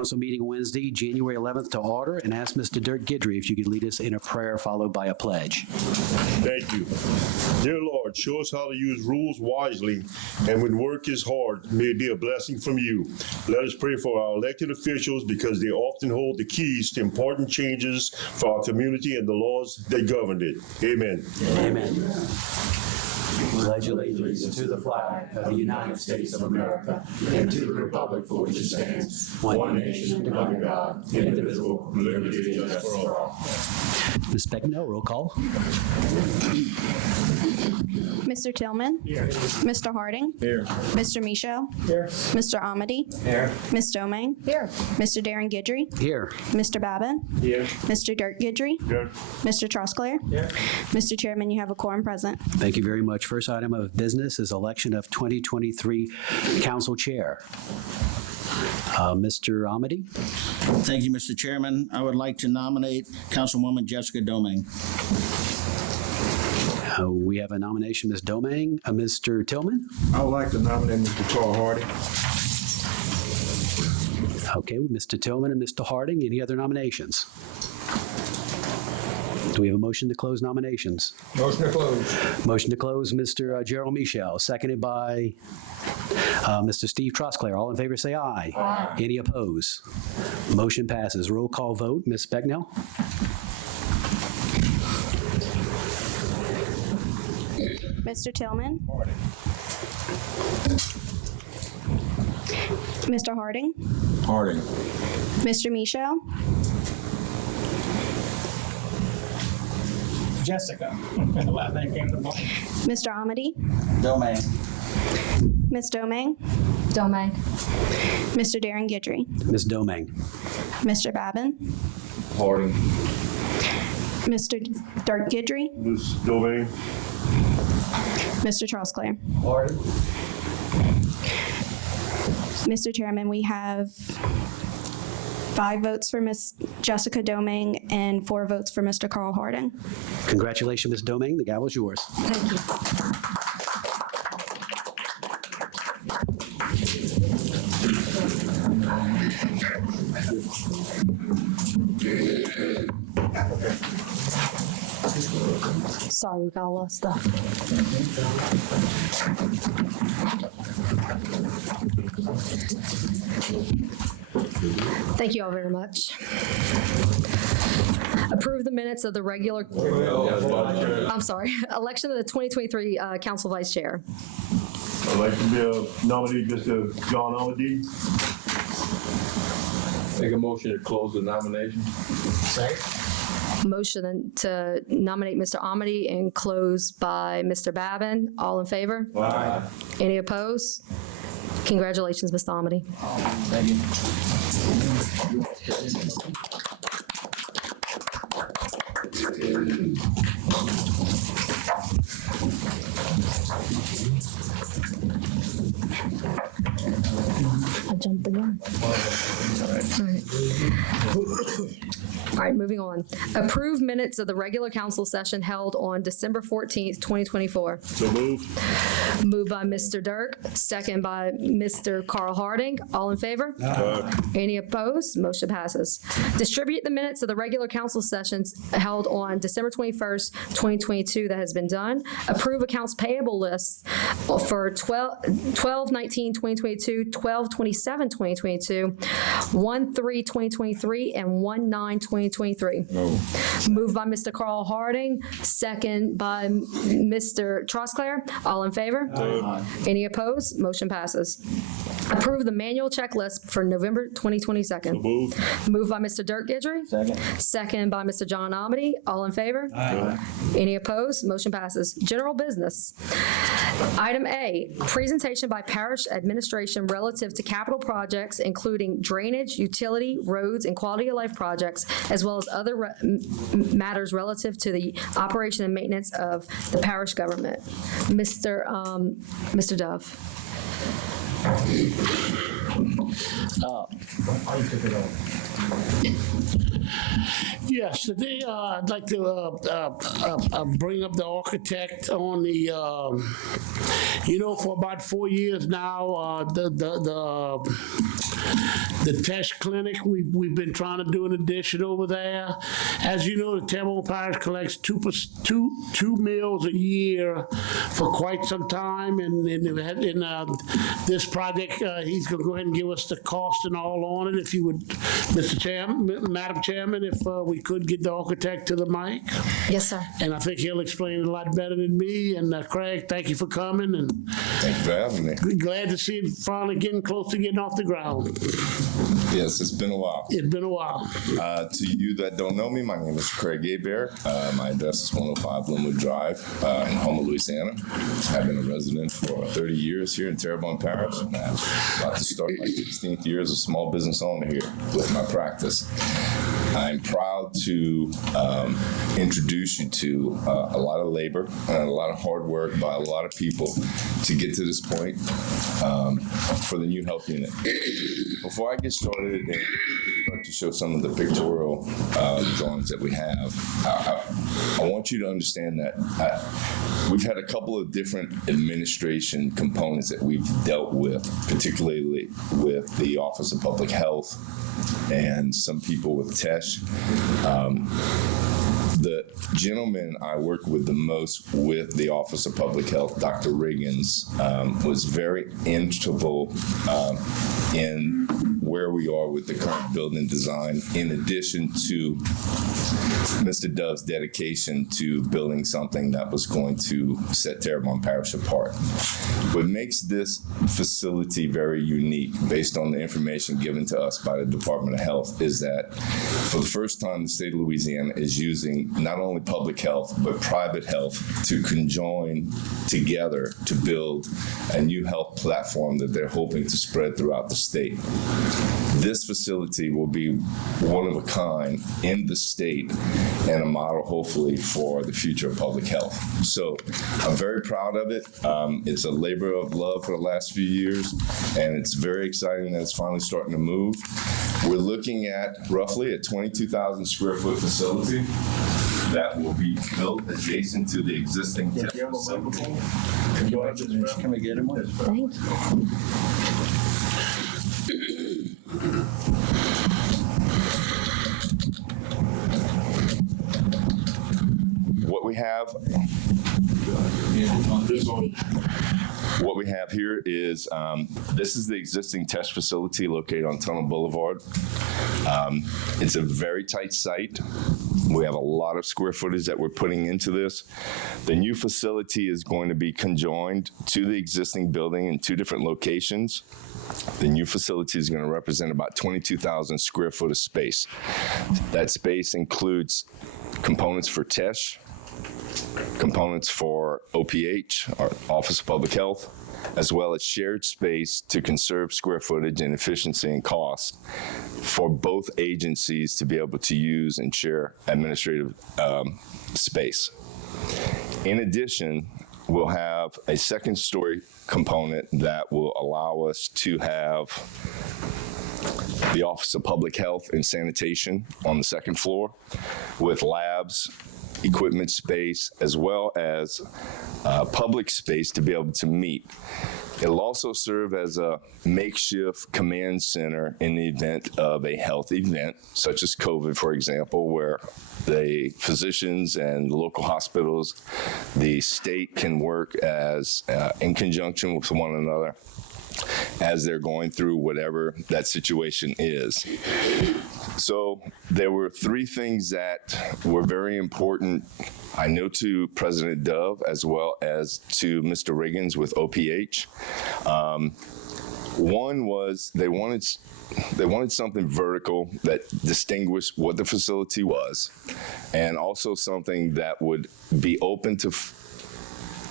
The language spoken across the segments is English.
council meeting Wednesday, January 11th to order, and ask Mr. Dirk Guidry if you could lead us in a prayer followed by a pledge. Thank you. Dear Lord, show us how to use rules wisely, and when work is hard, may it be a blessing from you. Let us pray for our elected officials because they often hold the keys to important changes for our community and the laws that govern it. Amen. Amen. Pledge allegiance to the flag of the United States of America and to the republic for which it stands, one nation under God, indivisible, with liberty and justice for all. Ms. Becknell, roll call. Mr. Tillman. Here. Mr. Harding. Here. Mr. Michaud. Here. Mr. Amity. Here. Ms. Domingue. Here. Mr. Darren Guidry. Here. Mr. Babin. Here. Mr. Dirk Guidry. Here. Mr. Trosclair. Here. Mr. Chairman, you have a quorum present. Thank you very much. First item of business is election of 2023 council chair. Mr. Amity. Thank you, Mr. Chairman. I would like to nominate Councilwoman Jessica Domingue. We have a nomination, Ms. Domingue. Mr. Tillman. I would like to nominate Mr. Carl Harding. Okay, Mr. Tillman and Mr. Harding. Any other nominations? Do we have a motion to close nominations? Motion to close. Motion to close, Mr. Gerald Michel, seconded by Mr. Steve Trosclair. All in favor say aye. Aye. Any opposed? Motion passes. Roll call vote. Ms. Becknell? Mr. Tillman. Mr. Harding. Harding. Mr. Michaud. Jessica. The last name came to mind. Mr. Amity. Domingue. Ms. Domingue. Domingue. Mr. Darren Guidry. Ms. Domingue. Mr. Babin. Harding. Mr. Dirk Guidry. Ms. Domingue. Mr. Trosclair. Harding. Mr. Chairman, we have 5 votes for Ms. Jessica Domingue and 4 votes for Mr. Carl Harding. Congratulations, Ms. Domingue. The gavel is yours. Thank you. Sorry, we got a lot of stuff. Thank you all very much. Approve the minutes of the regular, I'm sorry, election of the 2023 council vice chair. I'd like to nominate Mr. John Amity. Make a motion to close the nomination. Motion to nominate Mr. Amity and close by Mr. Babin. All in favor? Aye. Any opposed? Congratulations, Mr. Amity. Thank you. I jumped the gun. All right, moving on. Approve minutes of the regular council session held on December 14th, 2024. So moved. Moved by Mr. Dirk, second by Mr. Carl Harding. All in favor? Any opposed? Motion passes. Distribute the minutes of the regular council sessions held on December 21st, 2022 that has been done. Approve accounts payable lists for 12/19/2022, 12/27/2022, 1/3/2023, and 1/9/2023. Moved by Mr. Carl Harding, second by Mr. Trosclair. All in favor? Aye. Any opposed? Motion passes. Approve the manual checklist for November 2022. Moved. Moved by Mr. Dirk Guidry. Second. Second by Mr. John Amity. All in favor? Aye. Any opposed? Motion passes. General business. Item A, presentation by parish administration relative to capital projects, including drainage, utility, roads, and quality of life projects, as well as other matters relative to the operation and maintenance of the parish government. Mr. Dove. Yes, today I'd like to bring up the architect on the, for about 4 years now, the test clinic, we've been trying to do an addition over there. As you know, the Terrebonne Parish collects two meals a year for quite some time, and this project, he's going to go ahead and give us the cost and all on it. If you would, Madam Chairman, if we could get the architect to the mic. Yes, sir. And I think he'll explain it a lot better than me. And Craig, thank you for coming, and Thank you for having me. glad to see it finally getting close to getting off the ground. Yes, it's been a while. It's been a while. To you that don't know me, my name is Craig Hebert. My address is 105 Linwood Drive in Houma, Louisiana. I've been a resident for 30 years here in Terrebonne Parish, and I'm about to start my 16th year as a small business owner here with my practice. I'm proud to introduce you to a lot of labor and a lot of hard work by a lot of people to get to this point for the new health unit. Before I get started and start to show some of the pictorial drawings that we have, I want you to understand that we've had a couple of different administration components that we've dealt with, particularly with the Office of Public Health and some people with TESH. The gentleman I work with the most with the Office of Public Health, Dr. Riggins, was very integral in where we are with the current building design, in addition to Mr. Dove's dedication to building something that was going to set Terrebonne Parish apart. What makes this facility very unique, based on the information given to us by the Department of Health, is that for the first time, the state of Louisiana is using not only public health, but private health to conjoin together to build a new health platform that they're hoping to spread throughout the state. This facility will be one of a kind in the state and a model, hopefully, for the future of public health. So I'm very proud of it. It's a labor of love for the last few years, and it's very exciting that it's finally starting to move. We're looking at roughly a 22,000 square foot facility that will be built adjacent to the existing test facility. Can we get him one? Thank you. What we have here is, this is the existing test facility located on Tunnel Boulevard. It's a very tight site. We have a lot of square footage that we're putting into this. The new facility is going to be conjoined to the existing building in two different locations. The new facility is going to represent about 22,000 square foot of space. That space includes components for TESH, components for OPH, our Office of Public Health, as well as shared space to conserve square footage and efficiency and cost for both agencies to be able to use and share administrative space. In addition, we'll have a second story component that will allow us to have the Office of Public Health and Sanitation on the second floor with labs, equipment space, as well as public space to be able to meet. It'll also serve as a makeshift command center in the event of a health event, such as COVID, for example, where the physicians and the local hospitals, the state can work as in conjunction with one another as they're going through whatever that situation is. So there were three things that were very important, I know, to President Dove as well as to Mr. Riggins with OPH. One was they wanted something vertical that distinguished what the facility was, and also something that would be open to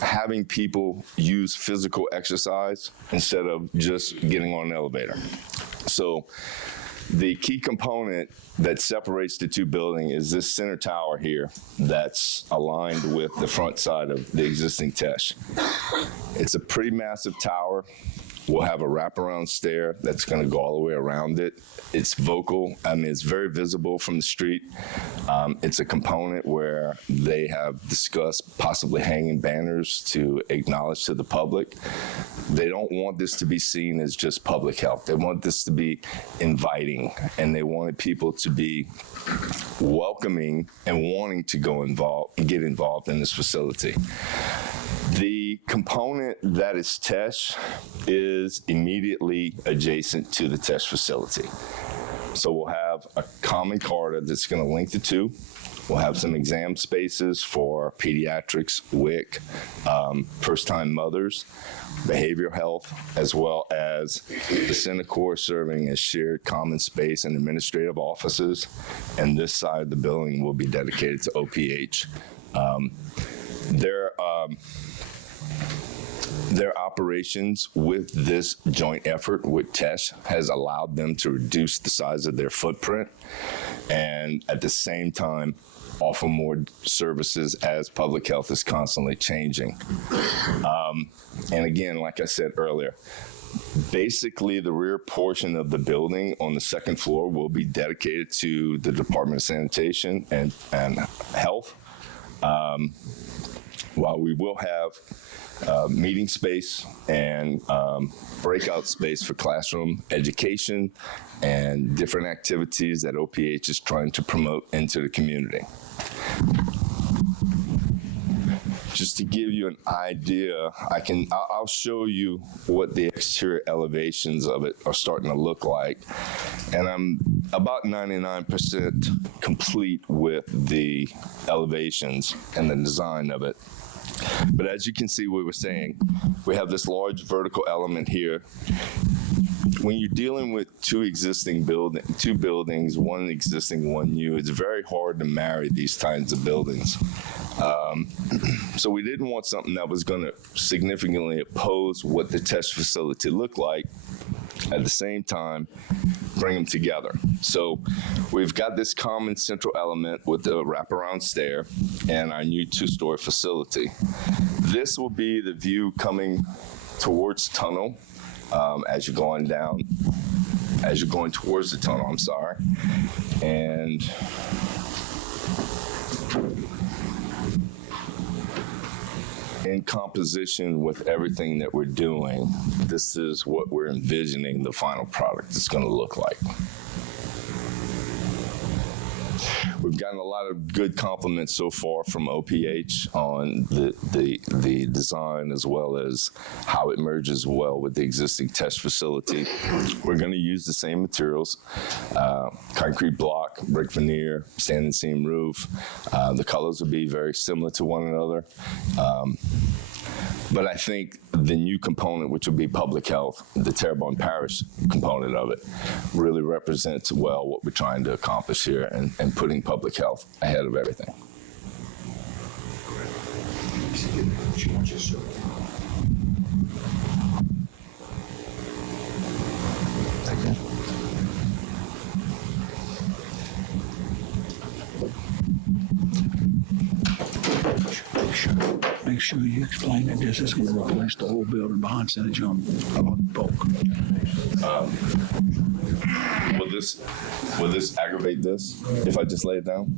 having people use physical exercise instead of just getting on an elevator. So the key component that separates the two buildings is this center tower here that's aligned with the front side of the existing TESH. It's a pretty massive tower. We'll have a wraparound stair that's going to go all the way around it. It's vocal. I mean, it's very visible from the street. It's a component where they have discussed possibly hanging banners to acknowledge to the public. They don't want this to be seen as just public health. They want this to be inviting, and they wanted people to be welcoming and wanting to get involved in this facility. The component that is TESH is immediately adjacent to the TESH facility. So we'll have a common corridor that's going to link the two. We'll have some exam spaces for pediatrics, WIC, first-time mothers, behavioral health, as well as the center core serving as shared common space and administrative offices. And this side of the building will be dedicated to OPH. Their operations with this joint effort with TESH has allowed them to reduce the size of their footprint and at the same time offer more services as public health is constantly changing. And again, like I said earlier, basically the rear portion of the building on the second floor will be dedicated to the Department of Sanitation and Health. While we will have meeting space and breakout space for classroom education and different activities that OPH is trying to promote into the community. Just to give you an idea, I'll show you what the exterior elevations of it are starting to look like. And I'm about 99% complete with the elevations and the design of it. But as you can see, we were saying, we have this large vertical element here. When you're dealing with two buildings, one existing, one new, it's very hard to marry these kinds of buildings. So we didn't want something that was going to significantly oppose what the TESH facility looked like, at the same time bring them together. So we've got this common central element with the wraparound stair and our new two-story facility. This will be the view coming towards tunnel as you're going towards the tunnel, I'm sorry. And in composition with everything that we're doing, this is what we're envisioning the final product is going to look like. We've gotten a lot of good compliments so far from OPH on the design as well as how it merges well with the existing TESH facility. We're going to use the same materials, concrete block, brick veneer, standing seam roof. The colors will be very similar to one another. But I think the new component, which will be public health, the Terrebonne Parish component of it, really represents well what we're trying to accomplish here and putting public health ahead of everything. Make sure you explain that this is going to replace the whole building behind St. John Polk. Will this aggravate this if I just lay it down?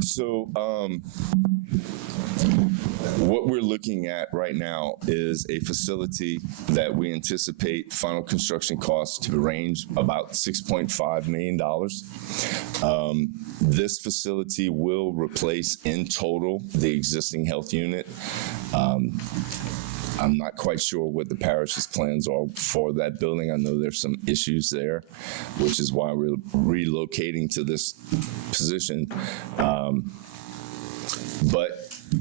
So what we're looking at right now is a facility that we anticipate final construction costs to range about $6.5 million. This facility will replace in total the existing health unit. I'm not quite sure what the parish's plans are for that building. I know there's some issues there, which is why we're relocating to this position. But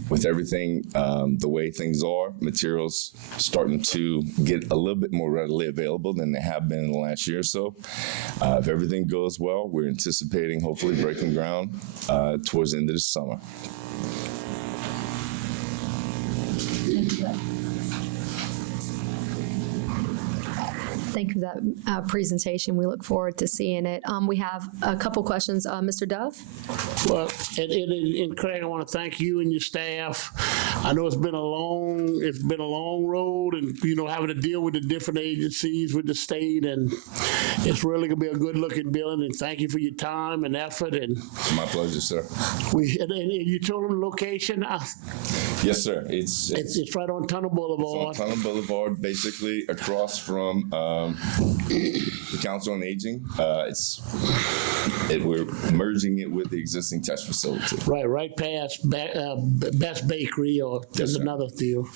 with everything, the way things are, materials starting to get a little bit more readily available than they have been in the last year or so. If everything goes well, we're anticipating hopefully breaking ground towards the end of the summer. Thank you for that presentation. We look forward to seeing it. We have a couple questions. Mr. Dove? Well, and Craig, I want to thank you and your staff I know it's been a long road, and having to deal with the different agencies with the state, and it's really gonna be a good looking building. And thank you for your time and effort. And My pleasure, sir. and you told them the location. Yes, sir. It's It's right on Tunnel Boulevard. on Tunnel Boulevard, basically across from the Council on Aging. We're merging it with the existing test facility. Right past Best Bakery, or there's sir. another deal,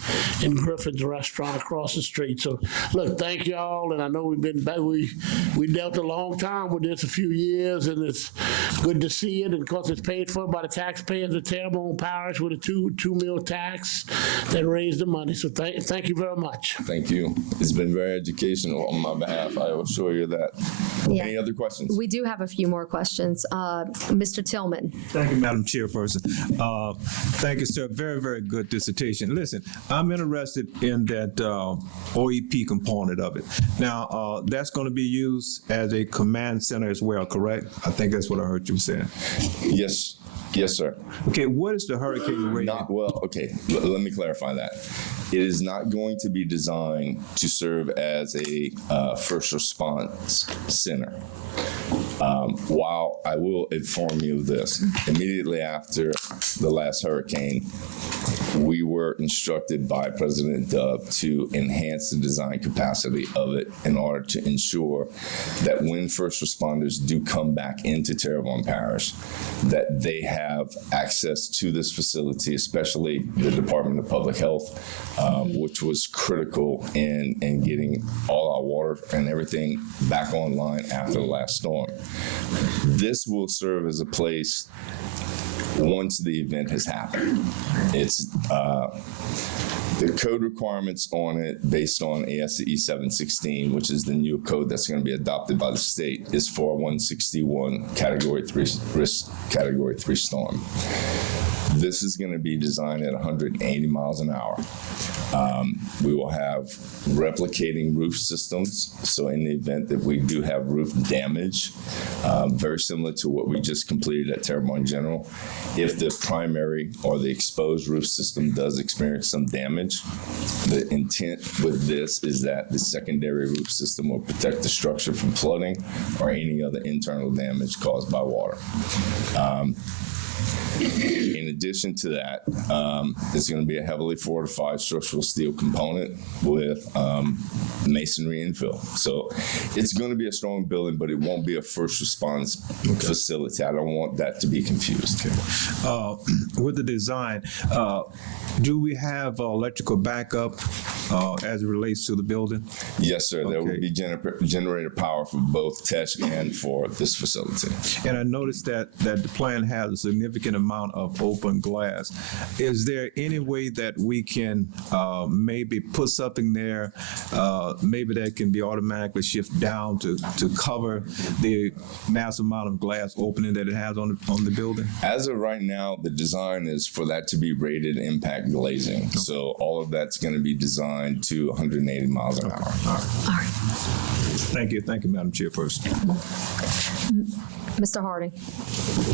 and Griffin's Restaurant across the street. So, look, thank y'all, and I know we dealt a long time with this, a few years, and it's good to see it. And of course, it's paid for by the taxpayers of Terrebonne Parish with a two mil tax that raised the money. So, thank you very much. Thank you. It's been very educational on my behalf. I assure you that. Yeah. Any other questions? We do have a few more questions. Mr. Tillman. Thank you, Madam Chairperson. Thank you, sir. Very, very good dissertation. Listen, I'm interested in that OEP component of it. Now, that's going to be used as a command center as well, correct? I think that's what I heard you saying. Yes. Yes, sir. Okay, what is the hurricane rating? Okay. Let me clarify that. It is not going to be designed to serve as a first response center. While I will inform you of this, immediately after the last hurricane, we were instructed by President Dove to enhance the design capacity of it in order to ensure that when first responders do come back into Terrebonne Parish, that they have access to this facility, especially the Department of Public Health, which was critical in getting all our water and everything back online after the last storm. This will serve as a place once the event has happened. It's the code requirements on it based on ASCE 716, which is the new code that's going to be adopted by the state, is for 161 Category 3 risk, Category 3 storm. This is going to be designed at 180 miles an hour. We will have replicating roof systems. So in the event that we do have roof damage, very similar to what we just completed at Terrebonne General, if the primary or the exposed roof system does experience some damage, the intent with this is that the secondary roof system will protect the structure from flooding or any other internal damage caused by water. In addition to that, it's going to be a heavily fortified structural steel component with masonry infill. So it's going to be a strong building, but it won't be a first response facility. I don't want that to be confused. With the design, do we have electrical backup as it relates to the building? Yes, sir. There will be generator power for both TESH and for this facility. And I noticed that the plan has a significant amount of open glass. Is there any way that we can maybe put something there, maybe that can be automatically shifted down to cover the massive amount of glass opening that it has on the building? As of right now, the design is for that to be rated impact glazing. So all of that's going to be designed to 180 miles an hour. All right. Thank you, Madam Chairperson. Mr. Harding.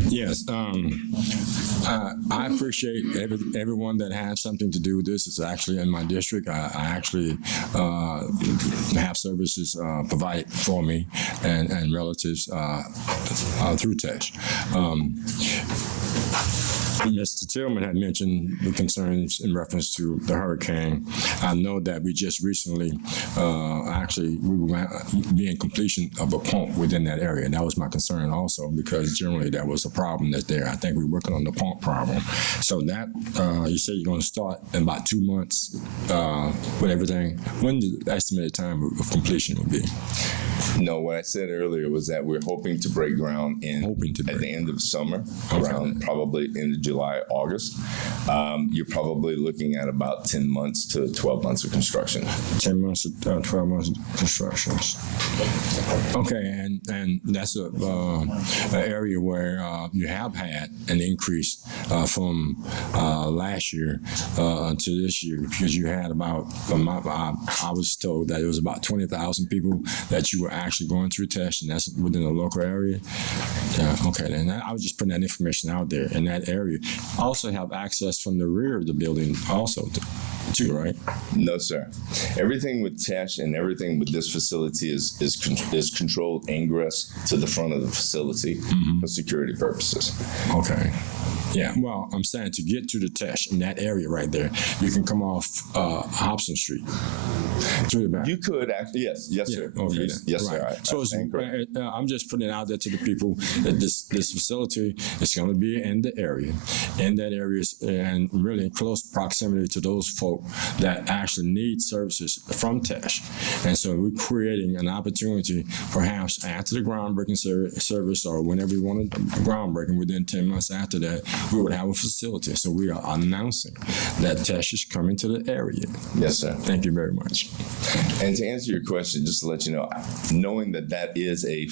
Yes, I appreciate everyone that has something to do with this. It's actually in my district. I actually have services provided for me and relatives through TESH. Mr. Tillman had mentioned the concerns in reference to the hurricane. I know that we just recently, we were being completion of a pump within that area. And that was my concern also, because generally that was a problem that's there. I think we're working on the pump problem. So that, you said you're going to start in about 2 months with everything. When the estimated time of completion would be? No, what I said earlier was that we're hoping to break ground at the end of summer, around probably in July, August. You're probably looking at about 10 months to 12 months of construction. 10 months to 12 months of construction. Okay, and that's an area where you have had an increase from last year to this year, because you had about, I was told that it was about 20,000 people that you were are actually going through tests, and that's within the local area. Yeah, okay, then I was just putting that information out there in that area. Also have access from the rear of the building also too, right? No, sir. Everything with TESH and everything with this facility is controlled ingress to the front of the facility for security purposes. Okay. Yeah, well, I'm saying to get to the TESH in that area right there, you can come off Hobson Street through the back. You could actually, yes, sir. Okay, yes, sir. right. So stand corrected. I'm just putting it out there to the people that this facility is going to be in the area, and really in close proximity to those folk that actually need services from TESH. And so we're creating an opportunity, perhaps after the groundbreaking service or whenever we want a groundbreaking within 10 months after that, we would have a facility. So we are announcing that TESH is coming to the area. Yes, sir. Thank you very much. And to answer your question, just to let you know, knowing that that is a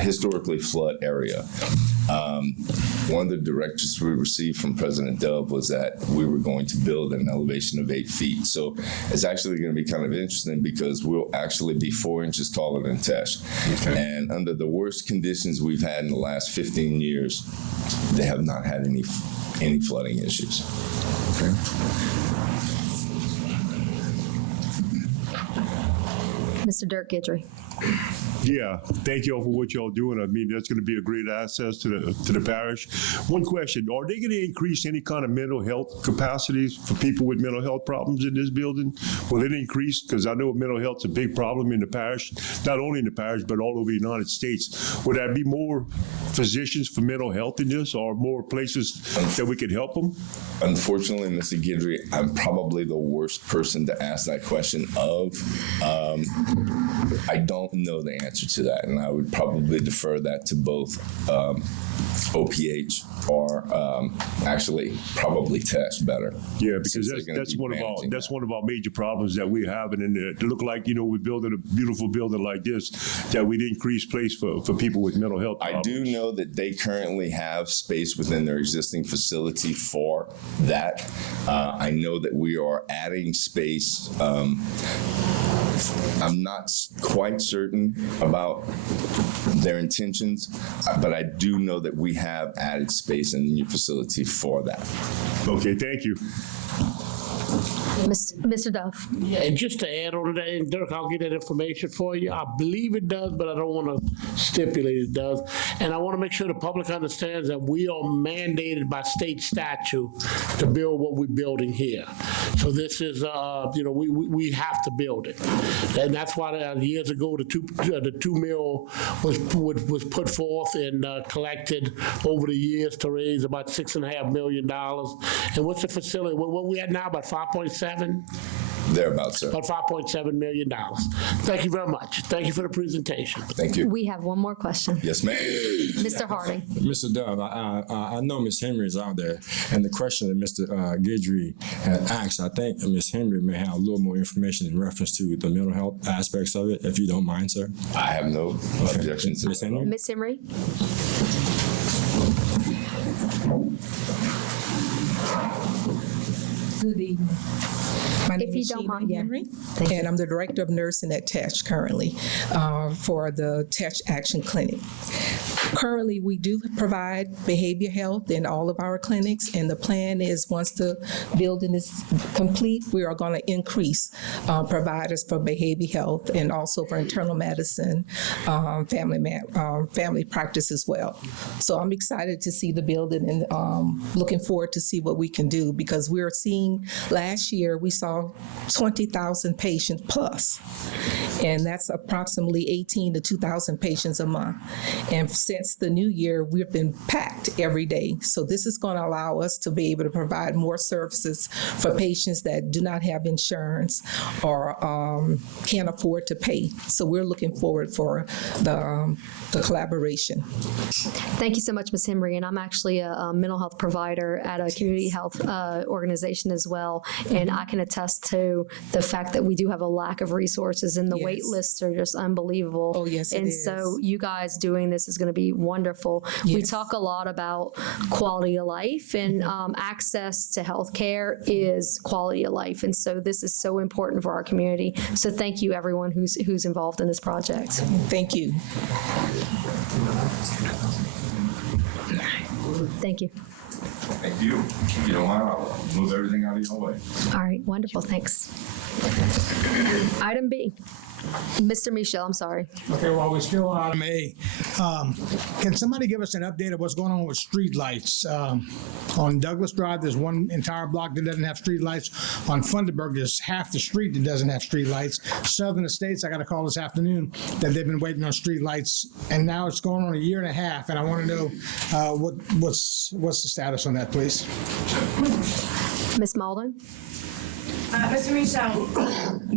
historically flood area, one of the directives we received from President Dove was that we were going to build an elevation of 8 feet. So it's actually going to be kind of interesting because we'll actually be 4 inches taller than TESH. Okay. And under the worst conditions we've had in the last 15 years, they have not had any flooding issues. Okay. Mr. Dirk Gidry. Yeah, thank you all for what y'all doing. I mean, that's going to be a great asset to the parish. One question, are they going to increase any kind of mental health capacities for people with mental health problems in this building? Will it increase? Because I know mental health's a big problem in the parish, not only in the parish, but all over the United States. Would there be more physicians for mental health in this, or more places that we could help them? Unfortunately, Mr. Gidry, I'm probably the worst person to ask that question of. I don't know the answer to that, and I would probably defer that to both OPH or actually probably TESH better. Yeah, because that's one of our major problems that we have, and it look like we're building a beautiful building like this that we'd increase place for people with mental health problems. I do know that they currently have space within their existing facility for that. I know that we are adding space. I'm not quite certain about their intentions, but I do know that we have added space in the new facility for that. Okay, thank you. Mr. Duff. Yeah, and just to add on to that, and Dirk, I'll get that information for you. I believe it does, but I don't want to stipulate it does. And I want to make sure the public understands that we are mandated by state statute to build what we're building here. So this is, we have to build it, and that's why years ago the $2 million was put forth and collected over the years to raise about $6.5 million. And what's the facility? What we at now? About 5.7. Thereabouts, sir. About $5.7 million. Thank you very much. Thank you for the presentation. Thank you. We have one more question. Yes, ma'am. Mr. Harding. Mr. Dove, I know Ms. Henry is out there, and the question that Mr. Gidry had asked, I think Ms. Henry may have a little more information in reference to the mental health aspects of it, if you don't mind, sir. I have no objections to Ms. Henry? Ms. Henry? Good evening. My name If you is don't Sheila mind, yeah. Henry, Thank you. and I'm the Director of Nursing at TESH currently for the TESH Action Clinic. Currently, we do provide behavior health in all of our clinics, and the plan is once the building is complete, we are going to increase providers for behavior health and also for internal medicine, family practice as well. So I'm excited to see the building and looking forward to see what we can do, because we're seeing, last year we saw 20,000 patients plus, and that's approximately 18 to 2,000 patients a month. And since the new year, we've been packed every day. So this is going to allow us to be able to provide more services for patients that do not have insurance or can't afford to pay. So we're looking forward for the collaboration. Thank you so much, Ms. Henry. And I'm actually a mental health provider at a community health organization as well. And I can attest attest to the fact that we do have a lack of resources, and the wait Yes. lists are just unbelievable. Oh, yes, it And is. so you guys doing this is going to be wonderful. We Yes. talk a lot about quality of life, and access to healthcare is quality of life. And so this is so important for our community. So thank you, everyone who's involved in this project. Thank you. Thank you. Thank you. If you don't mind, I'll move everything out of your way. All right, wonderful, thanks. Item B, Mr. Michel, I'm sorry. Okay, well, we're still on item A. Can somebody give us an update of what's going on with streetlights? On Douglas Drive, there's one entire block that doesn't have streetlights. On Funderburg, there's half the street that doesn't have streetlights. Southern Estates, I got a call this afternoon that they've been waiting on streetlights, and now it's going on a year and a half, and I want to know what's the status on that, please? Ms. Malden? Mr. Michel,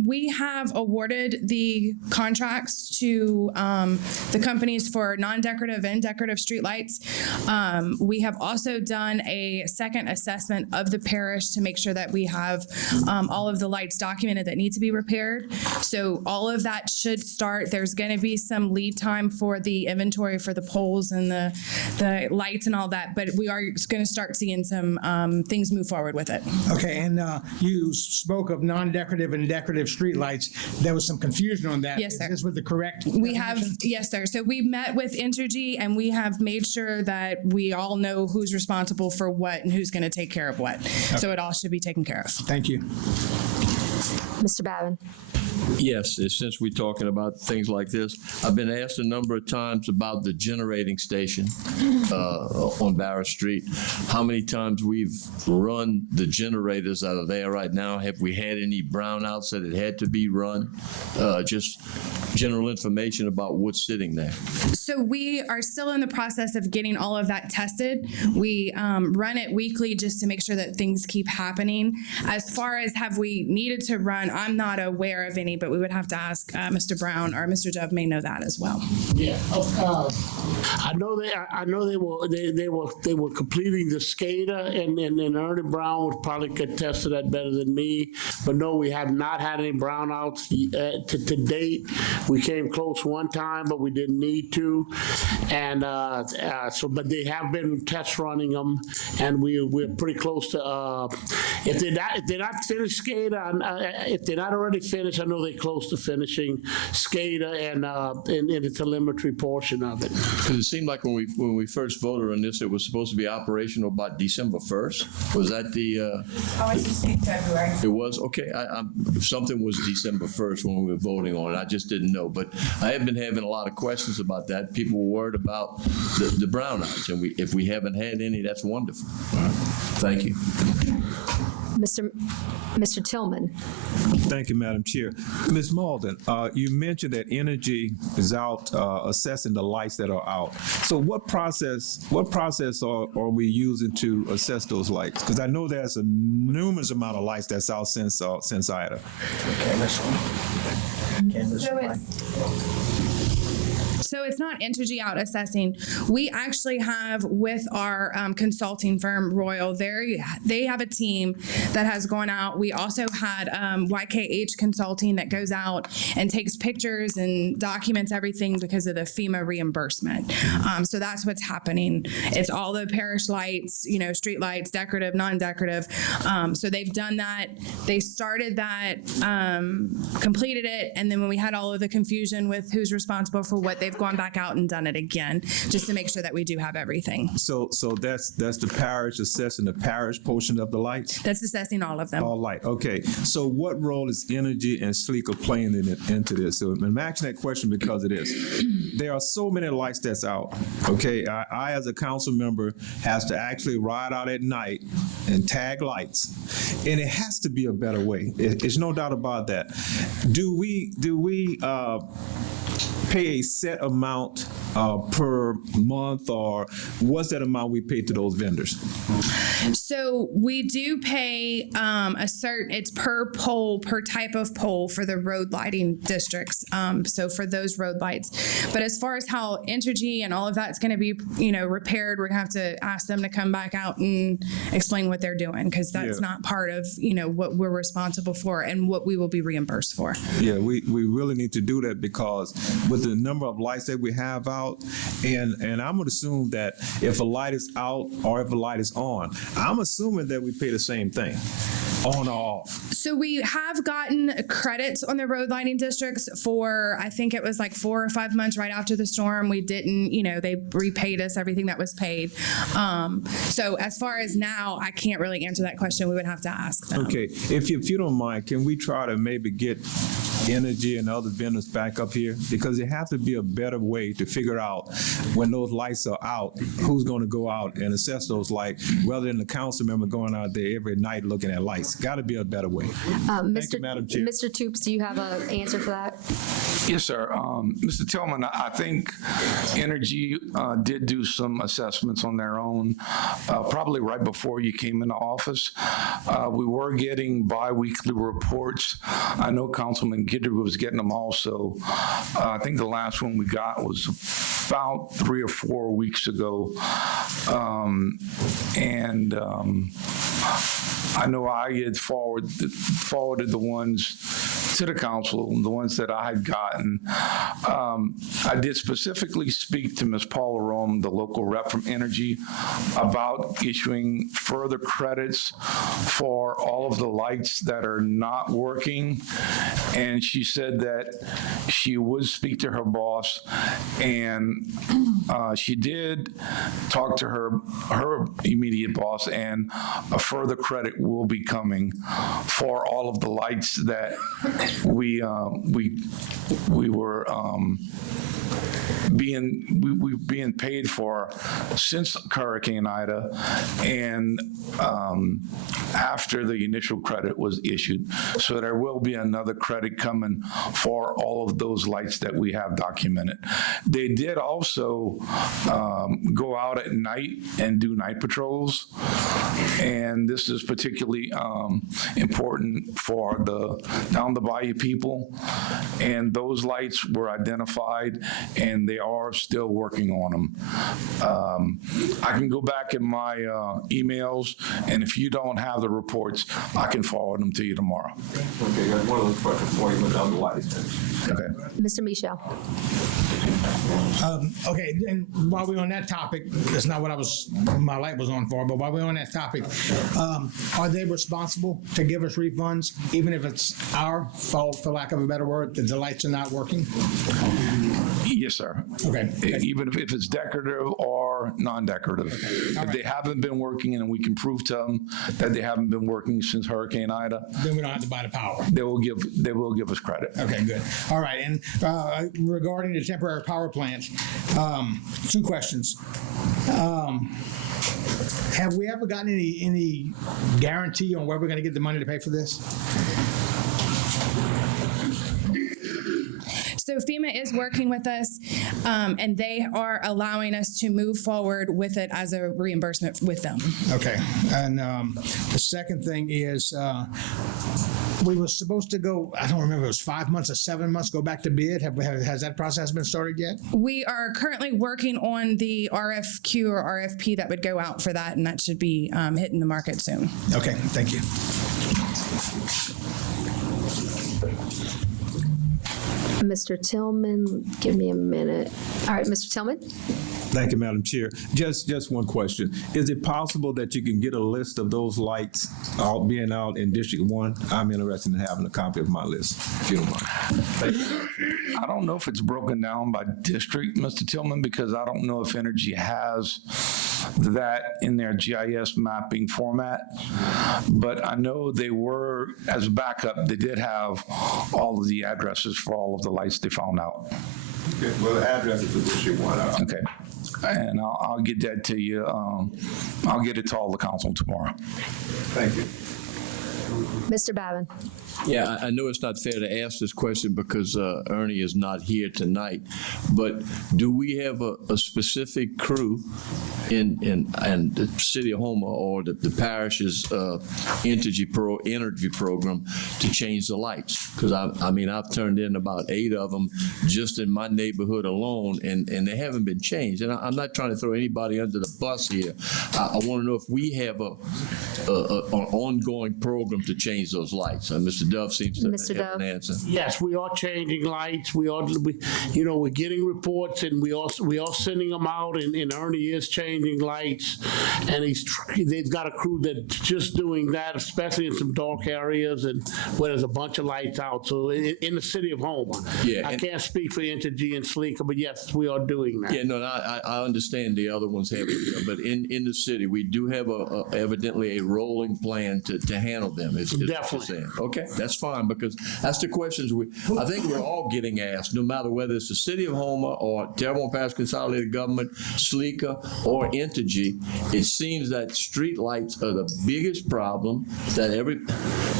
we have awarded the contracts to the companies for non-decorative and decorative streetlights. We have also done a second assessment of the parish to make sure that we have all of the lights documented that need to be repaired. So all of that should start. There's going to be some lead time for the inventory for the poles and the lights and all that, but we are going to start seeing some things move forward with it. Okay, and you spoke of non-decorative and decorative streetlights. There was some confusion on that. Yes, sir. Is this with the correct? We have, definition? yes, sir. So we met with Entergy and we have made sure that we all know who's responsible for what and who's going to take care of what. So it all should be taken care of. Thank you. Mr. Babin? Yes, since we're talking about things like this, I've been asked a number of times about the generating station on Barrett Street. How many times we've run the generators out of there right now? Have we had any brownouts that it had to be run? Just general information about what's sitting there. So we are still in the process of getting all of that tested. We run it weekly just to make sure that things keep happening. As far as have we needed to run, I'm not aware of any, but we would have to ask Mr. Brown, or Mr. Dove may know that as well. Yeah, I know they were completing the SCADA, and Ernie Brown would probably contest to that better than me. But no, we have not had any brownouts to date. We came close one time, but we didn't need to, and but they have been test running them, and we're pretty close to. If they're not finished SCADA, if they're not already finished, I know they're close to finishing SCADA and the telemetry portion of it. Because it seemed like when we first voted on this, it was supposed to be operational by December 1st. Was that the? Oh, it's February. It was? Okay. Something was December 1st when we were voting on it. I just didn't know. But I have been having a lot of questions about that. People were worried about the brownouts. And if we haven't had any, that's wonderful. All right. Thank you. Mr. Tillman. Thank you, Madam Chair. Ms. Malden, you mentioned that Energy is out assessing the lights that are out. So what process are we using to assess those lights? Because I know there's a numerous amount of lights that's out since Ida. So it's not Entergy out assessing. We actually have with our consulting firm, Royal, they have a team that has gone out. We also had YKH Consulting that goes out and takes pictures and documents everything because of the FEMA reimbursement. So that's what's happening. It's all the parish lights, street lights, decorative, non-decorative. So they've done that. They started that, completed it, and then when we had all of the confusion with who's responsible for what, they've gone back out and done it again, just to make sure that we do have everything. So that's the parish assessing the parish portion of the lights? That's assessing all of them. All light, okay. So what role is Energy and Sleeker playing into this? So I'm asking that question because of this. There are so many lights that's out, okay? I as a council member, has to actually ride out at night and tag lights. And it has to be a better way. There's no doubt about that. Do we pay a set amount per month, or what's that amount we pay to those vendors? So we do pay it's per pole, per type of pole for the road lighting districts. So for those road lights. But as far as how Entergy and all of that's going to be, repaired, we're going to have to ask them to come back out and explain what they're doing, because that's not part of, what we're responsible for and what we will be reimbursed for. Yeah, we really need to do that, because with the number of lights that we have out, and I'm going to assume that if a light is out or if a light is on, I'm assuming that we pay the same thing, on or off. So we have gotten credits on the road lighting districts for, I think it was like 4 or 5 months right after the storm. We didn't, they repaid us everything that was paid. So as far as now, I can't really answer that question. We would have to ask them. Okay, if you don't mind, can we try to maybe get Energy and other vendors back up here? Because there has to be a better way to figure out when those lights are out, who's going to go out and assess those lights, rather than the council member going out there every night looking at lights. Got to be a better way. Thank you, Madam Chair. Mr. Toops, do you have an answer for that? Yes, sir. Mr. Tillman, I think Energy did do some assessments on their own, probably right before you came into office. We were getting bi-weekly reports. I know Councilman Guidry was getting them also. I think the last one we got was about 3 or 4 weeks ago. I know I had forwarded the ones to the council, the ones that I had gotten. I did specifically speak to Ms. Paula Rome, the local rep from Energy, about issuing further credits for all of the lights that are not working. And she said that she would speak to her boss, and she did talk to her immediate boss, and a further credit will be coming for all of the lights that we were being paid for since Hurricane Ida, and after the initial credit was issued. So there will be another credit coming for all of those lights that we have documented. They did also go out at night and do night patrols, and this is particularly important for the down the bayou people, and those lights were identified, and they are still working on them. I can go back in my emails, and if you don't have the reports, I can forward them to you tomorrow. Okay, got one other question for you without the lights. Okay. Mr. Michel. Okay, and while we're on that topic, that's not what my light was on for, but while we're on that topic, are they responsible to give us refunds, even if it's our fault, for lack of a better word, that the lights are not working? Yes, sir. Okay. Even if it's decorative or non-decorative. Okay. If they haven't been working and we can prove to them that they haven't been working since Hurricane Ida, Then we don't have to buy the power. they will give us credit. Okay, good. All right, and regarding the temporary power plant, 2 questions. Have we ever gotten any guarantee on where we're going to get the money to pay for this? So FEMA is working with us, and they are allowing us to move forward with it as a reimbursement with them. Okay, and the second thing is, we were supposed to go, I don't remember, it was 5 months or 7 months, go back to bid. Has that process been started yet? We are currently working on the RFQ or RFP that would go out for that, and that should be hitting the market soon. Okay, thank you. Mr. Tillman, give me a minute. All right, Mr. Tillman? Thank you, Madam Chair. Just one question. Is it possible that you can get a list of those lights being out in District 1? I'm interested in having a copy of my list, if you don't mind. Thank you. I don't know if it's broken down by district, Mr. Tillman, because I don't know if Energy has that in their GIS mapping format. But I know they were, as a backup, they did have all of the addresses for all of the lights they found out. Okay, well, the address is for District 1. Okay. And I'll get that to you. I'll get it to all the council tomorrow. Thank you. Mr. Babin. Yeah, I know it's not fair to ask this question because Ernie is not here tonight, but do we have a specific crew in the city of Houma or the parish's energy program to change the lights? Because I mean, I've turned in about 8 of them just in my neighborhood alone, and they haven't been changed. And I'm not trying to throw anybody under the bus here. I want to know if we have an ongoing program to change those lights. Mr. Dove seems to have an answer. Yes, we are changing lights. We're getting reports, and we are sending them out. And Ernie is changing lights, and they've got a crew that's just doing that, especially in some dark areas and where there's a bunch of lights out. So in the city of Houma, Yeah, I can't speak for Entergy and Sleeker, but yes, we are doing that. Yeah, no, I understand the other ones have it, but in the city, we do have evidently a rolling plan to handle them. Is what you're saying. Okay, that's fine, because that's the questions I think we're all getting asked, no matter whether it's the city of Houma or Terrebonne Parish Consolidated Government, Sleeker, or Entergy. It seems that street lights are the biggest problem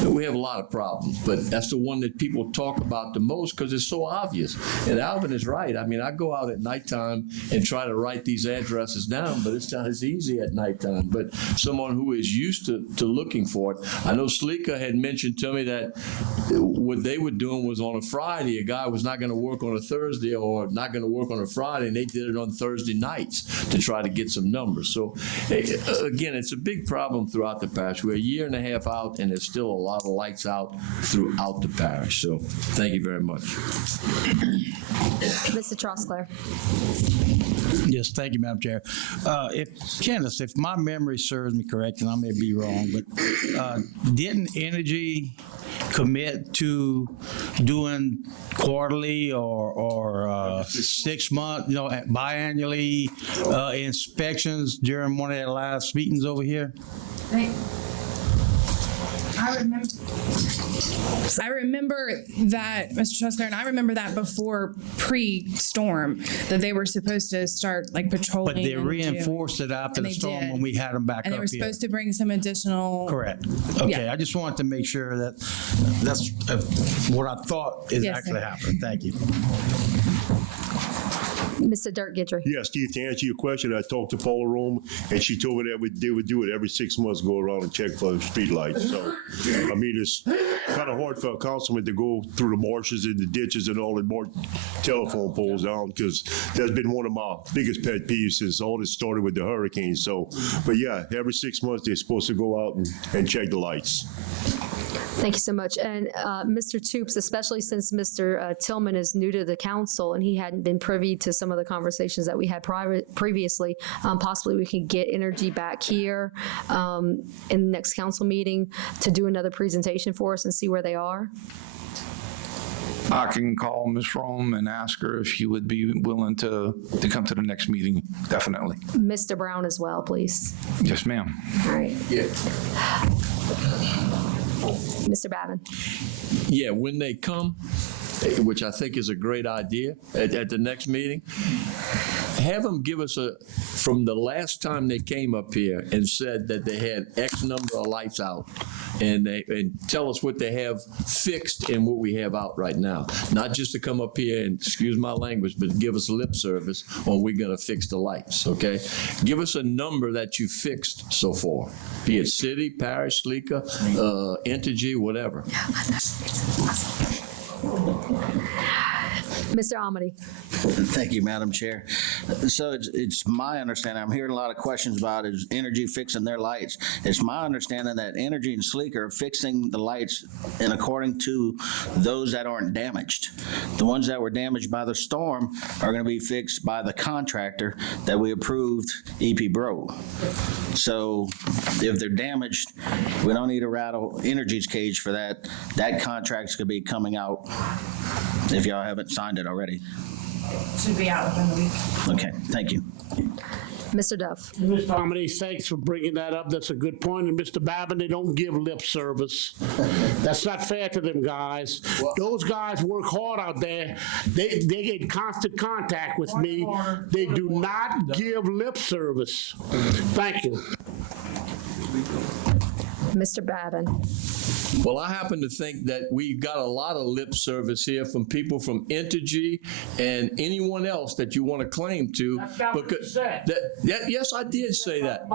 we have a lot of problems, but that's the one that people talk about the most because it's so obvious. And Alvin is right. I mean, I go out at nighttime and try to write these addresses down, but it's not as easy at nighttime. But someone who is used to looking for it, I know Sleeker had mentioned to me that what they were doing was on a Friday, a guy was not going to work on a Thursday or not going to work on a Friday, and they did it on Thursday nights to try to get some numbers. So again, it's a big problem throughout the parish. We're a year and a half out, and there's still a lot of lights out throughout the parish. So thank you very much. Mr. Trosclair. Yes, thank you, Madam Chair. If my memory serves me correct, and I may be wrong, but didn't Energy commit to doing quarterly or 6 month, biannually inspections during one of their last meetings over here? I remember that, Mr. Trosclair, and I remember that before pre-storm, that they were supposed to start patrolling. But they reinforced it after the storm when we had them back up here. And they were supposed to bring some additional. Correct. Okay, Yeah. I just wanted to make sure that that's what I thought is Yes, actually sir. happening. Thank you. Mr. Dirk Gidry. Yeah, Steve, to answer your question, I talked to Paula Rome, and she told me that they would do it every 6 months, go around and check for streetlights. So, I mean, it's kind of hard for a councilman to go through the marshes and the ditches and all and mark telephone poles down, because that's been one of my biggest pet peeves since all this started with the hurricane. So, but yeah, every 6 months, they're supposed to go out and check the lights. Thank you so much. And Mr. Toops, especially since Mr. Tillman is new to the council and he hadn't been privy to some of the conversations that we had previously, possibly we can get Energy back here in the next council meeting to do another presentation for us and see where they are. I can call Ms. Rome and ask her if she would be willing to come to the next meeting, definitely. Mr. Brown as well, please. Yes, ma'am. All right. Yeah. Mr. Babin. Yeah, when they come, which I think is a great idea, at the next meeting, have them give us from the last time they came up here and said that they had X number of lights out, and tell us what they have fixed and what we have out right now. Not just to come up here and, excuse my language, but give us lip service on we're going to fix the lights, okay? Give us a number that you fixed so far, be it city, parish, Sleeker, Entergy, whatever. Mr. Amity. Thank you, Madam Chair. So it's my understanding, I'm hearing a lot of questions about is Energy fixing their lights. It's my understanding that Energy and Sleeker are fixing the lights and according to those that aren't damaged. The ones that were damaged by the storm are going to be fixed by the contractor that we approved, EP Bro. So if they're damaged, we don't need to rattle Energy's cage for that. That contract's going to be coming out if y'all haven't signed it already. Should be out within the week. Okay, thank you. Mr. Duff. Mr. Dominique, thanks for bringing that up. That's a good point. And Mr. Babin, they don't give lip service. That's not fair to them guys. Those guys work hard out there. They get constant contact with me. They do not give lip service. Thank you. Mr. Babin. Well, I happen to think that we got a lot of lip service here from people from Entergy and anyone else that you want to claim to. That's not what you said. Yes, I did say that.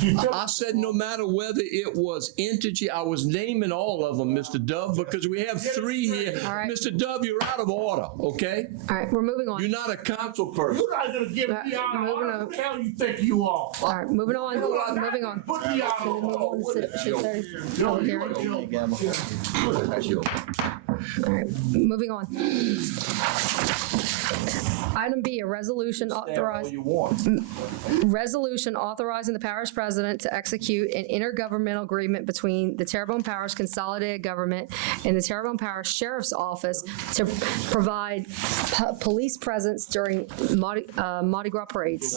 Utility- I said no matter whether it was Entergy, I was naming all of them, Mr. Dove, because we have three here. All right. Mr. Dove, you're out of order, okay? All right, we're moving on. You're not a council person. You're not gonna give me out. Moving Who on. the hell you think you are? All right, moving on, moving on. Put me out. Move on to 6:30 public hearing. All right, moving on. Item B, a resolution authorizing the parish president to execute an intergovernmental agreement between the Terrebonne Parish Consolidated Government and the Terrebonne Parish Sheriff's Office to provide police presence during Mardi Gras parades.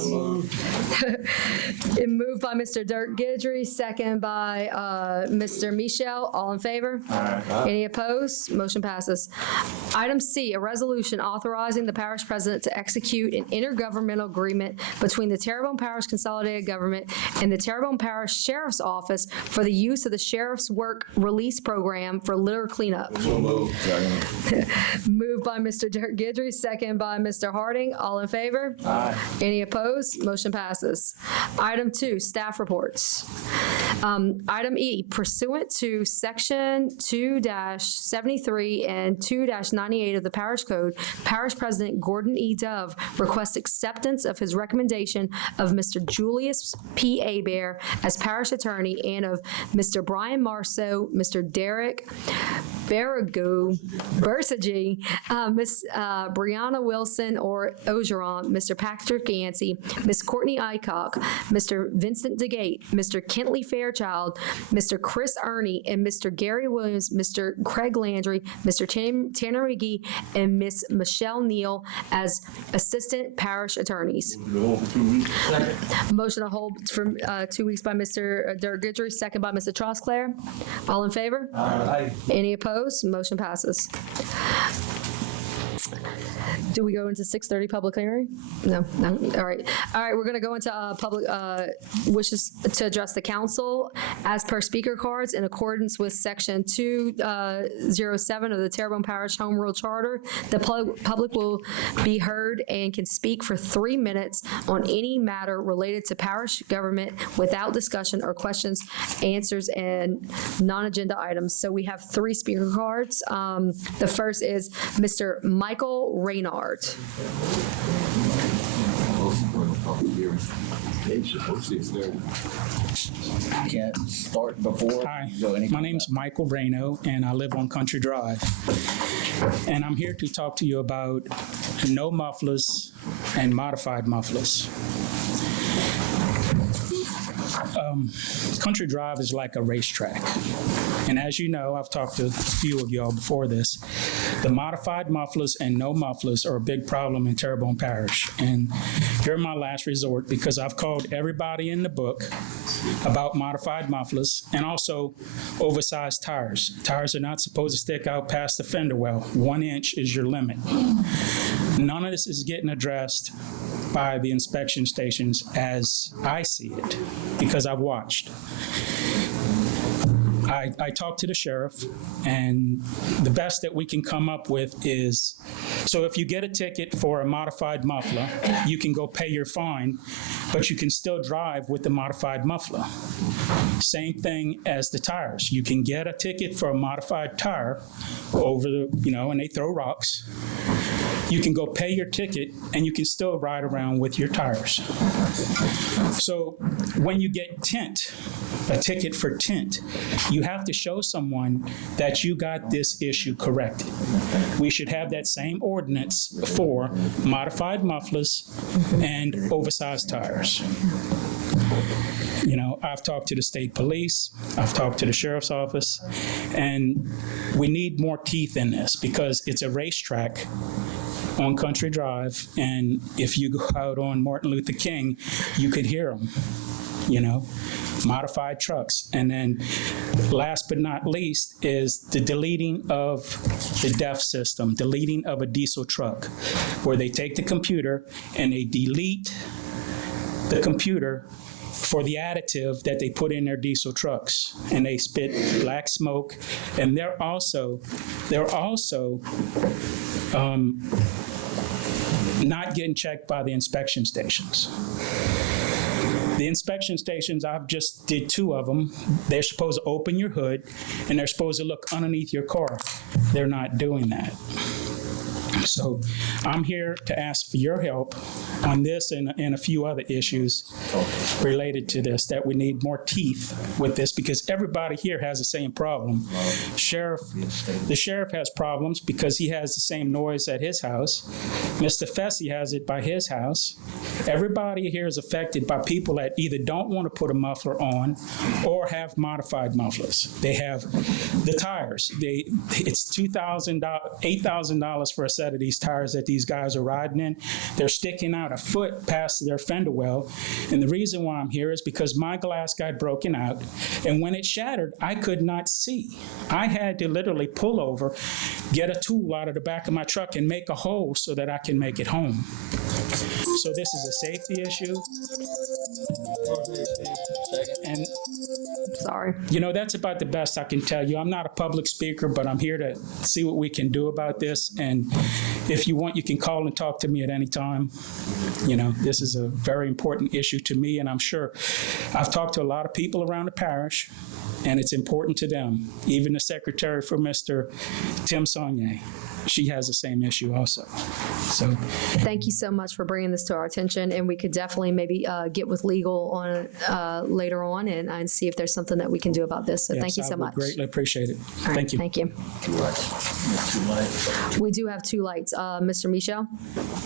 It moved by Mr. Dirk Guidry, second by Mr. Michel. All in favor? Any opposed? Motion passes. Item C, a resolution authorizing the parish president to execute an intergovernmental agreement between the Terrebonne Parish Consolidated Government and the Terrebonne Parish Sheriff's Office for the use of the Sheriff's Work Release Program for litter cleanup. Moved by Mr. Dirk Guidry, second by Mr. Harding. All in favor? Any opposed? Motion passes. Item 2, staff reports. Item E, pursuant to Section 2-73 and 2-98 of the Parish Code, Parish President Gordon E. Dove requests acceptance of his recommendation of Mr. Julius P. Hebert as Parish Attorney and of Mr. Brian Marceau, Mr. Derek Bersagi, Miss Brianna Wilson or Ogeron, Mr. Patrick Yancey, Miss Courtney Aycock, Mr. Vincent DeGate, Mr. Kentley Fairchild, Mr. Chris Ernie, and Mr. Gary Williams, Mr. Craig Landry, Mr. Tanner McGee, and Miss Michelle Neal as Assistant Parish Attorneys. Motion to hold for 2 weeks by Mr. Dirk Guidry, second by Mr. Trosclair. All in favor? Aye. Any opposed? Motion passes. Do we go into 6:30 public hearing? No. All right. We're going to go into public wishes to address the council as per speaker cards in accordance with Section 207 of the Terrebonne Parish Home Rule Charter. The public will be heard and can speak for 3 minutes on any matter related to parish government without discussion or questions, answers, and non-agenda items. So we have 3 speaker cards. The first is Mr. Michael Raynard. Can't start before. Hi, my name's Michael Reno, and I live on Country Drive. And I'm here to talk to you about no mufflers and modified mufflers. Country Drive is like a racetrack. And as you know, I've talked to a few of y'all before this, the modified mufflers and no mufflers are a big problem in Terrebonne Parish. And you're my last resort because I've called everybody in the book about modified mufflers and also oversized tires. Tires are not supposed to stick out past the fender well. 1 inch is your limit. None of this is getting addressed by the inspection stations as I see it, because I've watched. I talked to the sheriff, and the best that we can come up with is, so if you get a ticket for a modified muffler, you can go pay your fine, but you can still drive with the modified muffler. Same thing as the tires. You can get a ticket for a modified tire over the, and they throw rocks. You can go pay your ticket and you can still ride around with your tires. So when you get tint, a ticket for tint, you have to show someone that you got this issue corrected. We should have that same ordinance for modified mufflers and oversized tires. I've talked to the state police, I've talked to the sheriff's office, and we need more teeth in this because it's a racetrack on Country Drive, and if you go out on Martin Luther King, you could hear them, modified trucks. And then last but not least is the deleting of the DEF system, deleting of a diesel truck, where they take the computer and they delete the computer for the additive that they put in their diesel trucks, and they spit black smoke, and they're also not getting checked by the inspection stations. The inspection stations, I've just did 2 of them. They're supposed to open your hood, and they're supposed to look underneath your car. They're not doing that. So I'm here to ask for your help on this and a few other issues related to this, that we need more teeth with this, because everybody here has the same problem. The sheriff has problems because he has the same noise at his house. Mr. Fessy has it by his house. Everybody here is affected by people that either don't want to put a muffler on or have modified mufflers. They have the tires. It's $2,000, $8,000 for a set of these tires that these guys are riding in. They're sticking out a foot past their fender well. And the reason why I'm here is because my glass got broken out, and when it shattered, I could not see. I had to literally pull over, get a tool out of the back of my truck, and make a hole so that I can make it home. So this is a safety issue. And sorry, that's about the best I can tell you. I'm not a public speaker, but I'm here to see what we can do about this. And if you want, you can call and talk to me at any time. This is a very important issue to me, and I'm sure I've talked to a lot of people around the parish, and it's important to them. Even the secretary for Mr. Tim Saunier, she has the same issue also. So thank you so much for bringing this to our attention, and we could definitely maybe get with legal on later on and see if there's something that we can do about this. So yes, thank you so much. Greatly appreciate it. All Thank right, you. Thank you. 2 lights. We do have 2 lights. Mr. Michel?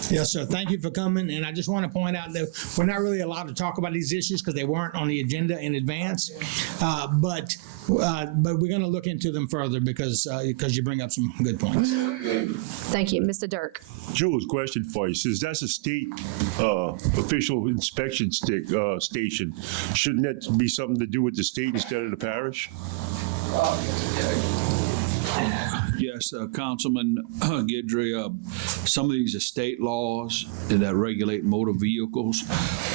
Yes, sir. Thank you for coming. And I just want to point out that we're not really allowed to talk about these issues because they weren't on the agenda in advance. But we're going to look into them further because you bring up some good points. Thank you. Mr. Dirk? Jules, question for you. Since that's a state official inspection station, shouldn't that be something to do with the state instead of the parish? Yes, Councilman Guidry, some of these are state laws that regulate motor vehicles.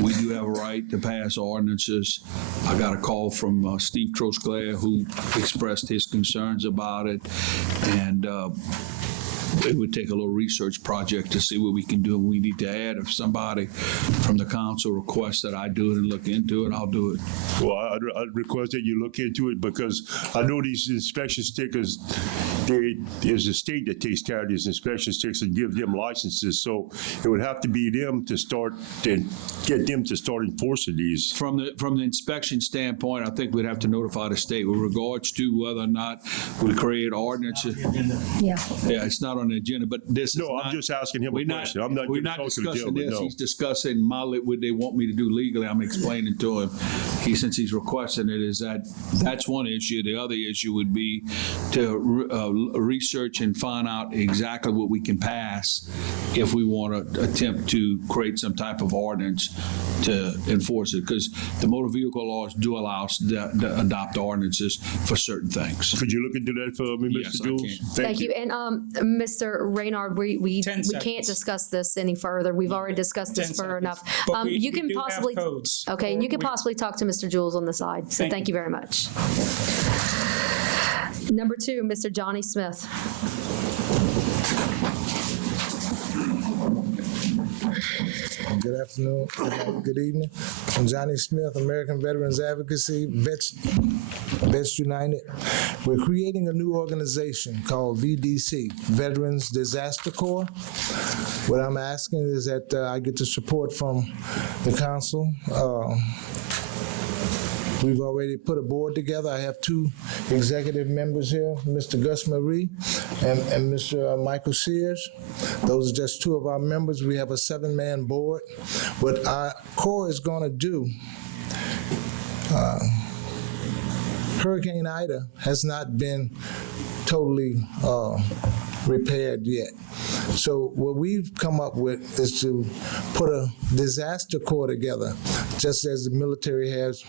We do have a right to pass ordinances. I got a call from Steve Trosclair, who expressed his concerns about it, and it would take a little research project to see what we can do and we need to add. If somebody from the council requests that I do it and look into it, I'll do it. Well, I'd request that you look into it because I know these inspection stickers, there's a state that takes care of these inspection stickers and give them licenses. So it would have to be them to start and get them to start enforcing these. From the inspection standpoint, I think we'd have to notify the state with regards to whether or not we create ordinances. Yeah. Yeah, it's not on the agenda, but this No, is I'm not, just asking him a question. we're not discussing this. No. He's discussing what they want me to do legally. I'm explaining to him. Since he's requesting it, that's one issue. The other issue would be to research and find out exactly what we can pass if we want to attempt to create some type of ordinance to enforce it, because the motor vehicle laws do allow us to adopt ordinances for certain things. Could you look into that for me, Mr. Yes, I Jules? can. Thank you. And Mr. Reynard, we can't discuss this any further. We've already discussed this for enough. You can possibly, okay, and you can possibly talk to Mr. Jules on the side. So thank you very much. Number 2, Mr. Johnny Smith. Good afternoon, good evening. I'm Johnny Smith, American Veterans Advocacy, Vets United. We're creating a new organization called VDC, Veterans Disaster Corps. What I'm asking is that I get the support from the council. We've already put a board together. I have 2 executive members here, Mr. Gus Marie and Mr. Michael Sears. Those are just 2 of our members. We have a 7-man board. What our Corps is going to do, Hurricane Ida has not been totally repaired yet. So what we've come up with is to put a disaster corps together, just as the military has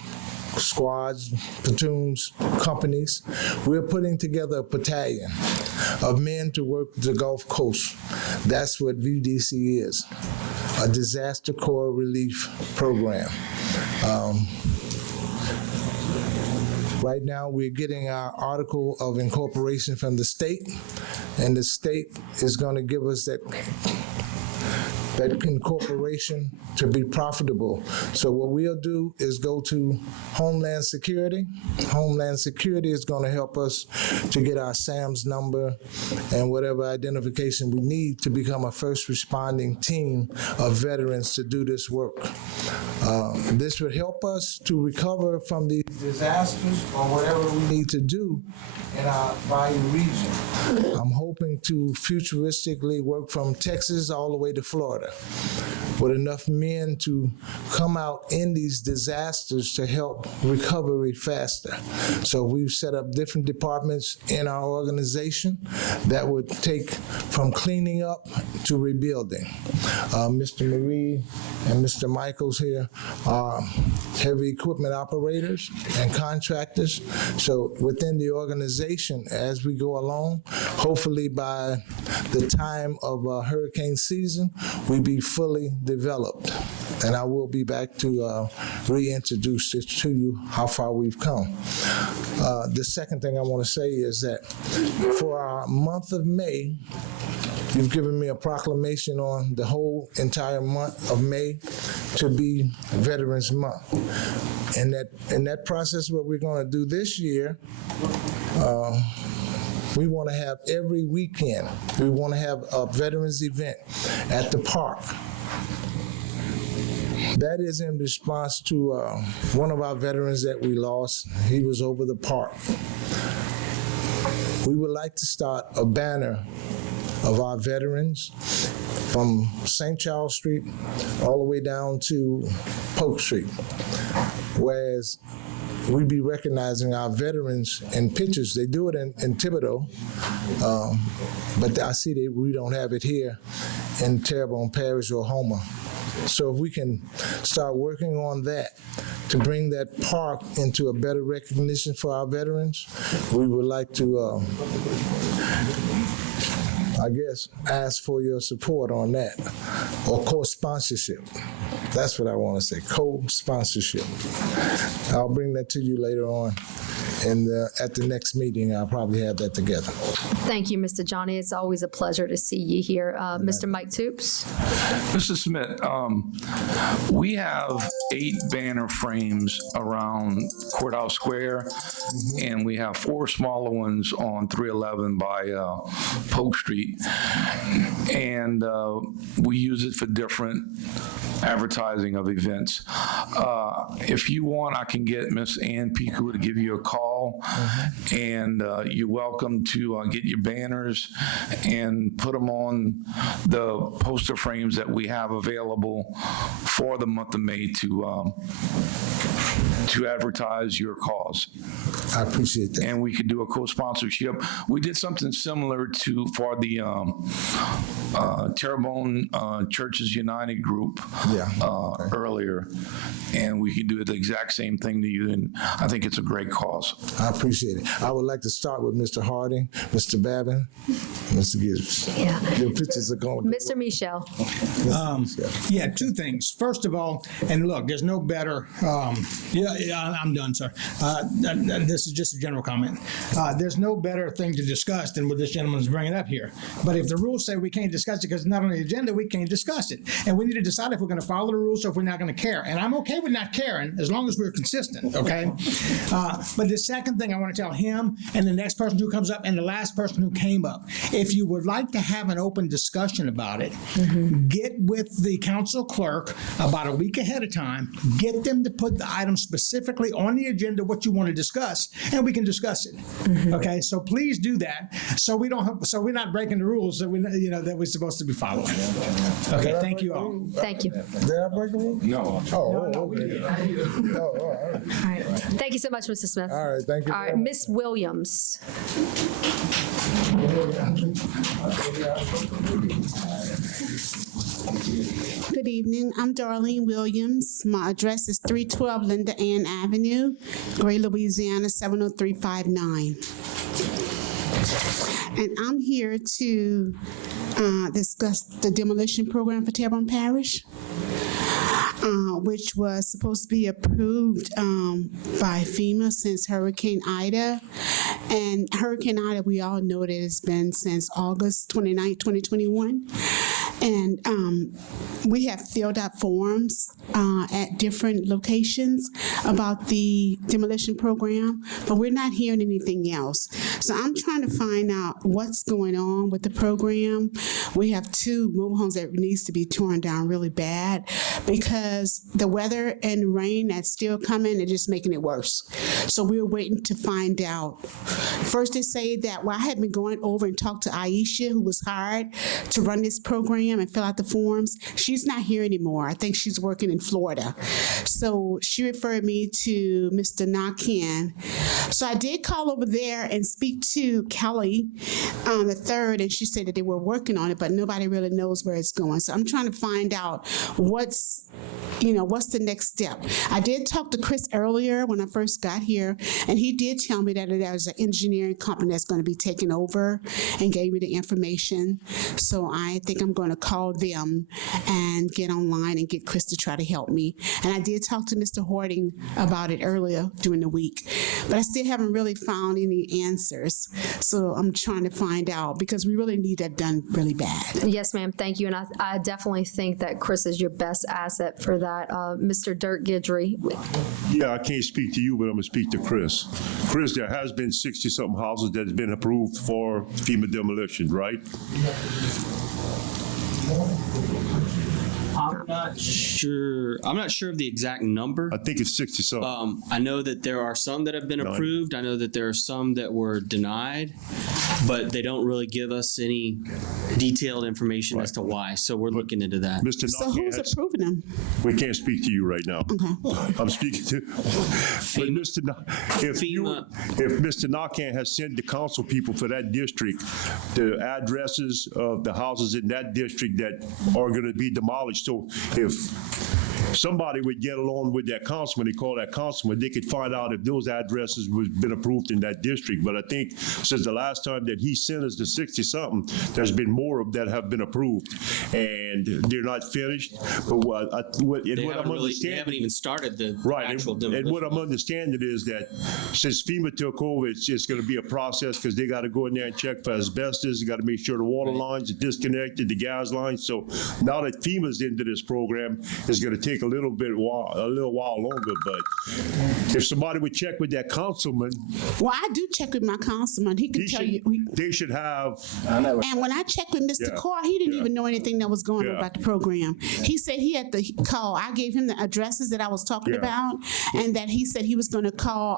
squads, platoons, companies. We're putting together a battalion of men to work the Gulf Coast. That's what VDC is, a disaster corps relief program. Right now, we're getting our article of incorporation from the state, and the state is going to give us that incorporation to be profitable. So what we'll do is go to Homeland Security. Homeland Security is going to help us to get our SAMS number and whatever identification we need to become a first responding team of veterans to do this work. This would help us to recover from these disasters or whatever we need to do in our Bayou region. I'm hoping to futuristically work from Texas all the way to Florida with enough men to come out in these disasters to help recovery faster. So we've set up different departments in our organization that would take from cleaning up to rebuilding. Mr. Marie and Mr. Michaels here are heavy equipment operators and contractors. So within the organization, as we go along, hopefully by the time of hurricane season, we be fully developed. And I will be back to reintroduce this to you, how far we've come. The second thing I want to say is that for our month of May, you've given me a proclamation on the whole entire month of May to be Veterans Month. And in that process, what we're going to do this year, we want to have every weekend, we want to have a veterans event at the park. That is in response to one of our veterans that we lost. He was over the park. We would like to start a banner of our veterans from St. Charles Street all the way down to Polk Street, whereas we be recognizing our veterans in pictures. They do it in Thibodeau, but I see that we don't have it here in Terrebonne Parish or Homer. So if we can start working on that to bring that park into a better recognition for our veterans, we would like to, I guess, ask for your support on that, or co-sponsorship. That's what I want to say, co-sponsorship. I'll bring that to you later on. And at the next meeting, I'll probably have that together. Thank you, Mr. Johnny. It's always a pleasure to see you here. Mr. Mike Toops. Mr. Smith, we have 8 banner frames around Courthouse Square, and we have 4 smaller ones on 311 by Polk Street. And we use it for different advertising of events. If you want, I can get Miss Ann Piku to give you a call, and you're welcome to get your banners and put them on the poster frames that we have available for the month of May to advertise your cause. I appreciate that. And we could do a co-sponsorship. We did something similar for the Terrebonne Churches United group earlier, and we could do the exact same thing to you, and I think it's a great cause. I appreciate it. I would like to start with Mr. Harding, Mr. Babin, Mr. Gibbs. Yeah. Your pictures are going. Mr. Michel. Yeah, 2 things. First of all, and look, there's no better, I'm done, sir. This is just a general comment. There's no better thing to discuss than what this gentleman's bringing up here. But if the rules say we can't discuss it because it's not on the agenda, we can't discuss it. And we need to decide if we're going to follow the rules or if we're not going to care. And I'm okay with not caring as long as we're consistent, okay? But the second thing I want to tell him and the next person who comes up and the last person who came up, if you would like to have an open discussion about it, get with the council clerk about a week ahead of time, get them to put the item specifically on the agenda, what you want to discuss, and we can discuss it. Okay, so please do that, so we're not breaking the rules that that we're supposed to be following. Okay, thank you all. Thank you. Did I break the rule? No. Okay. All right. Thank you so much, Mr. Smith. All right, thank you. All right, Ms. Williams. Good evening. I'm Darlene Williams. My address is 312 Linda Ann Avenue, Gray, Louisiana, 70359. And I'm here to discuss the demolition program for Terrebonne Parish. which was supposed to be approved by FEMA since Hurricane Ida. And Hurricane Ida, we all know that it's been since August 29, 2021. And we have filled out forms at different locations about the demolition program, but we're not hearing anything else. So I'm trying to find out what's going on with the program. We have 2 mobile homes that needs to be torn down really bad because the weather and rain that's still coming is just making it worse. So we're waiting to find out. First they say that, well, I had been going over and talked to Aisha, who was hired to run this program and fill out the forms. She's not here anymore. I think she's working in Florida. So she referred me to Mr. Nakan. So I did call over there and speak to Kelly the third, and she said that they were working on it, but nobody really knows where it's going. So I'm trying to find out what's the next step. I did talk to Chris earlier when I first got here, and he did tell me that there's an engineering company that's going to be taking over and gave me the information. So I think I'm going to call them and get online and get Chris to try to help me. And I did talk to Mr. Hoarding about it earlier during the week, but I still haven't really found any answers. So I'm trying to find out because we really need that done really bad. Yes, ma'am. Thank you. And I definitely think that Chris is your best asset for that. Mr. Dirk Guidry. Yeah, I can't speak to you, but I'm gonna speak to Chris. Chris, there has been 60-something houses that has been approved for FEMA demolition, right? I'm not sure of the exact number. I think it's 60-something. I know that there are some that have been approved. I know that there are some that were denied, but they don't really give us any detailed information as to why. So we're looking into that. So who's approving them? We can't speak to you right now. Okay. I'm speaking to. But if Mr. Nakan has sent the council people for that district the addresses of the houses in that district that are going to be demolished, so if somebody would get along with that councilman, they call that councilman, they could find out if those addresses have been approved in that district. But I think since the last time that he sent us the 60-something, there's been more of that have been approved, and they're not finished. But They haven't even started the actual demolition. And what I'm understanding is that since FEMA took over, it's going to be a process because they got to go in there and check for asbestos. They got to make sure the water lines are disconnected, the gas lines. So now that FEMA's into this program, it's going to take a little while longer. But if somebody would check with that councilman, well, I do check with my councilman. He can tell you. They should have. And when I checked with Mr. Carr, he didn't even know anything that was going on about the program. He said he had to call. I gave him the addresses that I was talking about, and that he said he was going to call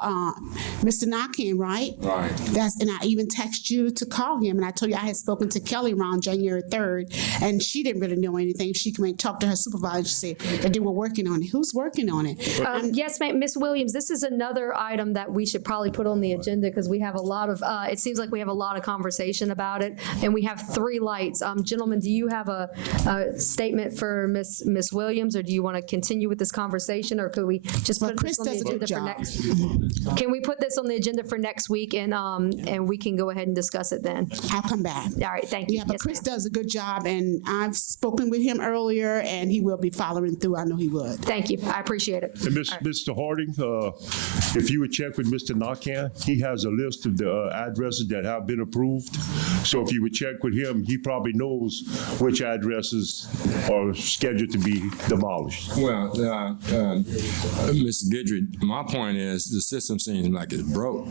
Mr. Nakan, right? Right. And I even texted you to call him, and I told you I had spoken to Kelly around January 3rd, and she didn't really know anything. She came and talk to her supervisor and say that they were working on it. Who's working on it? Yes, ma'am. Ms. Williams, this is another item that we should probably put on the agenda because we have a lot of, it seems like we have a lot of conversation about it, and we have 3 lights. Gentlemen, do you have a statement for Ms. Williams, or do you want to continue with this conversation, or could we just put this on the agenda for next? Can we put this on the agenda for next week, and we can go ahead and discuss it then? I'll come back. All right, thank you. Yeah, but Chris does a good job, and I've spoken with him earlier, and he will be following through. I know he would. Thank you. I appreciate it. And Mr. Harding, if you would check with Mr. Nakan, he has a list of the addresses that have been approved. So if you would check with him, he probably knows which addresses are scheduled to be demolished. Well, Mr. Guidry, my point is the system seems like it's broke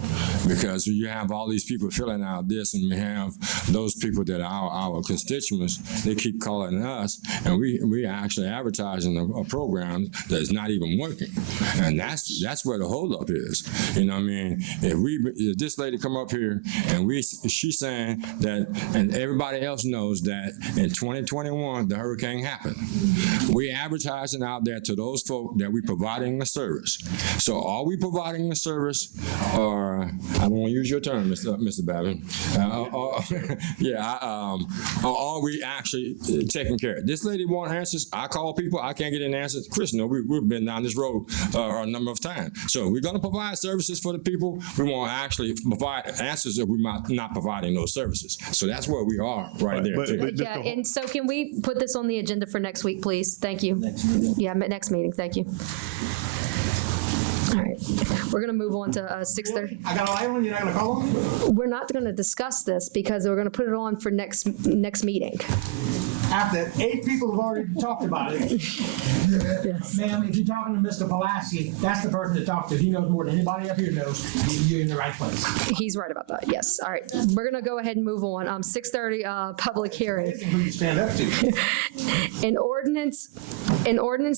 because you have all these people filling out this, and you have those people that are our constituents. They keep calling us, and we actually advertising a program that's not even working, and that's where the holdup is. You know what I mean? If this lady come up here and she's saying that, and everybody else knows that in 2021 the hurricane happened. We advertising out there to those folk that we providing a service. So are we providing a service, or I don't want to use your term, Mr. Babin? Are we actually taking care of it? This lady want answers. I call people, I can't get an answers. Chris, we've been down this road a number of times. So we're going to provide services for the people. We want to actually provide answers if we're not providing those services. So that's where we are right there. Yeah, and so can we put this on the agenda for next week, please? Thank you. Yeah, next meeting, thank you. All right, we're gonna move on to 6:30. I got a light on, you're not gonna call on? We're not gonna discuss this because we're gonna put it on for next meeting. After 8 people have already talked about it. Yes. Ma'am, if you're talking to Mr. Pulaski, that's the person to talk to. He knows more than anybody up here knows. You're in the right place. He's right about that, yes. All right, we're gonna go ahead and move on. 6:30, public hearing. Who you stand up to? An ordinance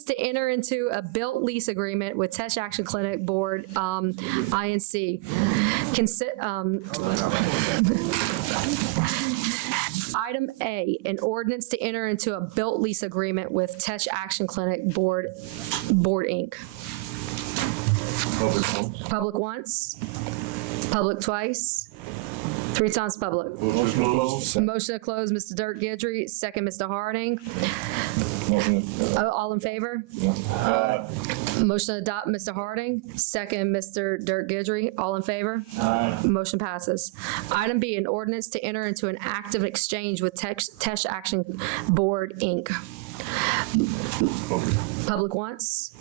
to enter into a built lease agreement with Tesh Action Clinic Board, INC. Item A, an ordinance to enter into a built lease agreement with Tesh Action Clinic Board Inc. Public once, public twice, 3 times public. Motion to close, Mr. Dirk Gidry, second, Mr. Harding. All in favor? Motion to adopt, Mr. Harding, second, Mr. Dirk Gidry. All in favor? Motion passes. Item B, an ordinance to enter into an active exchange with Tesh Action Board, Inc. Public once,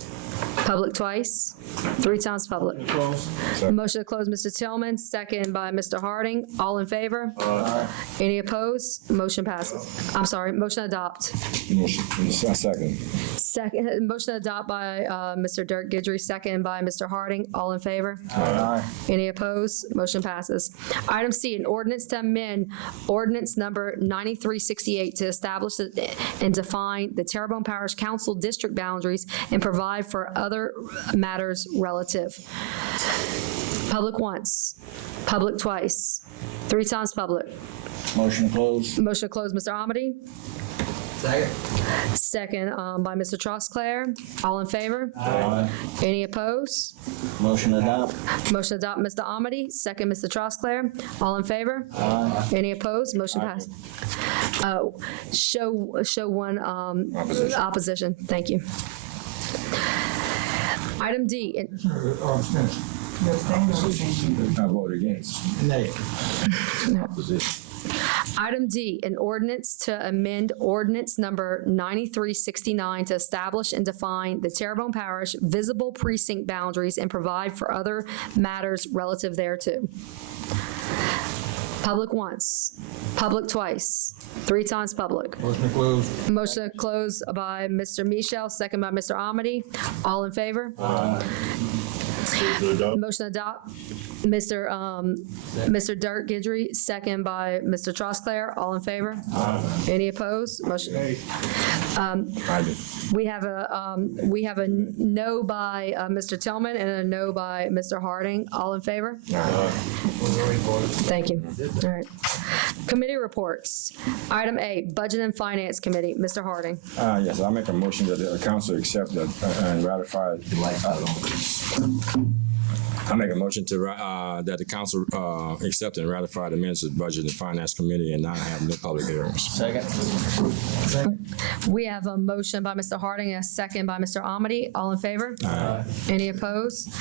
public twice, 3 times public. Motion to close, Mr. Tillman, second by Mr. Harding. All in favor? Any opposed? Motion passes. I'm sorry, motion to adopt. Second. Second, motion to adopt by Mr. Dirk Gidry, second by Mr. Harding. All in favor? Any opposed? Motion passes. Item C, an ordinance to amend ordinance number 9368 to establish and define the Terrebonne Parish Council district boundaries and provide for other matters relative. Public once, public twice, 3 times public. Motion to close. Motion to close, Mr. Amity. Second by Mr. Trosclair. All in favor? Any opposed? Motion to adopt. Motion to adopt, Mr. Amity. Second, Mr. Trosclair. All in favor? Any opposed? Motion passed. Show one opposition. Thank you. Item D. I vote against. Nay. Item D, an ordinance to amend ordinance number 9369 to establish and define the Terrebonne Parish visible precinct boundaries and provide for other matters relative thereto. Public once, public twice, 3 times public. Motion to close. Motion to close by Mr. Michel, second by Mr. Amity. All in favor? Motion to adopt, Mr. Dirk Gidry, second by Mr. Trosclair. All in favor? Any opposed? Motion. We have a no by Mr. Tillman and a no by Mr. Harding. All in favor? Thank you. All right. Committee reports. Item A, Budget and Finance Committee. Mr. Harding. Yes, I make a motion that the council accept and ratify. I make a motion to that the council accept and ratify the minutes of the Budget and Finance Committee and not have no public hearings. Second. We have a motion by Mr. Harding and a second by Mr. Amity. All in favor? Any opposed?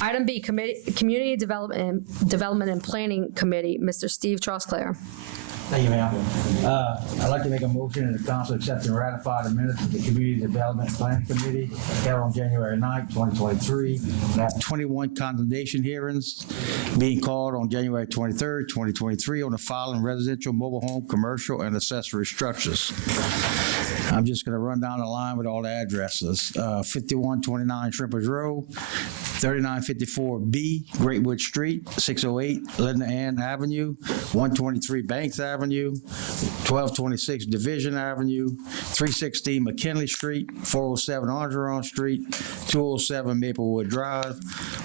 Item B, Community Development and Planning Committee. Mr. Steve Trosclair. Thank you, ma'am. I'd like to make a motion that the council accept and ratify the minutes of the Community Development and Planning Committee held on January 9th, 2023. We have 21 condemnation hearings being called on January 23rd, 2023 on the following residential, mobile home, commercial, and accessory structures. I'm just going to run down the line with all the addresses. 5129 Shrimpers Road, 3954B Greatwood Street, 608 Linda Ann Avenue, 123 Banks Avenue, 1226 Division Avenue, 316 McKinley Street, 407 Argeron Street, 207 Maplewood Drive,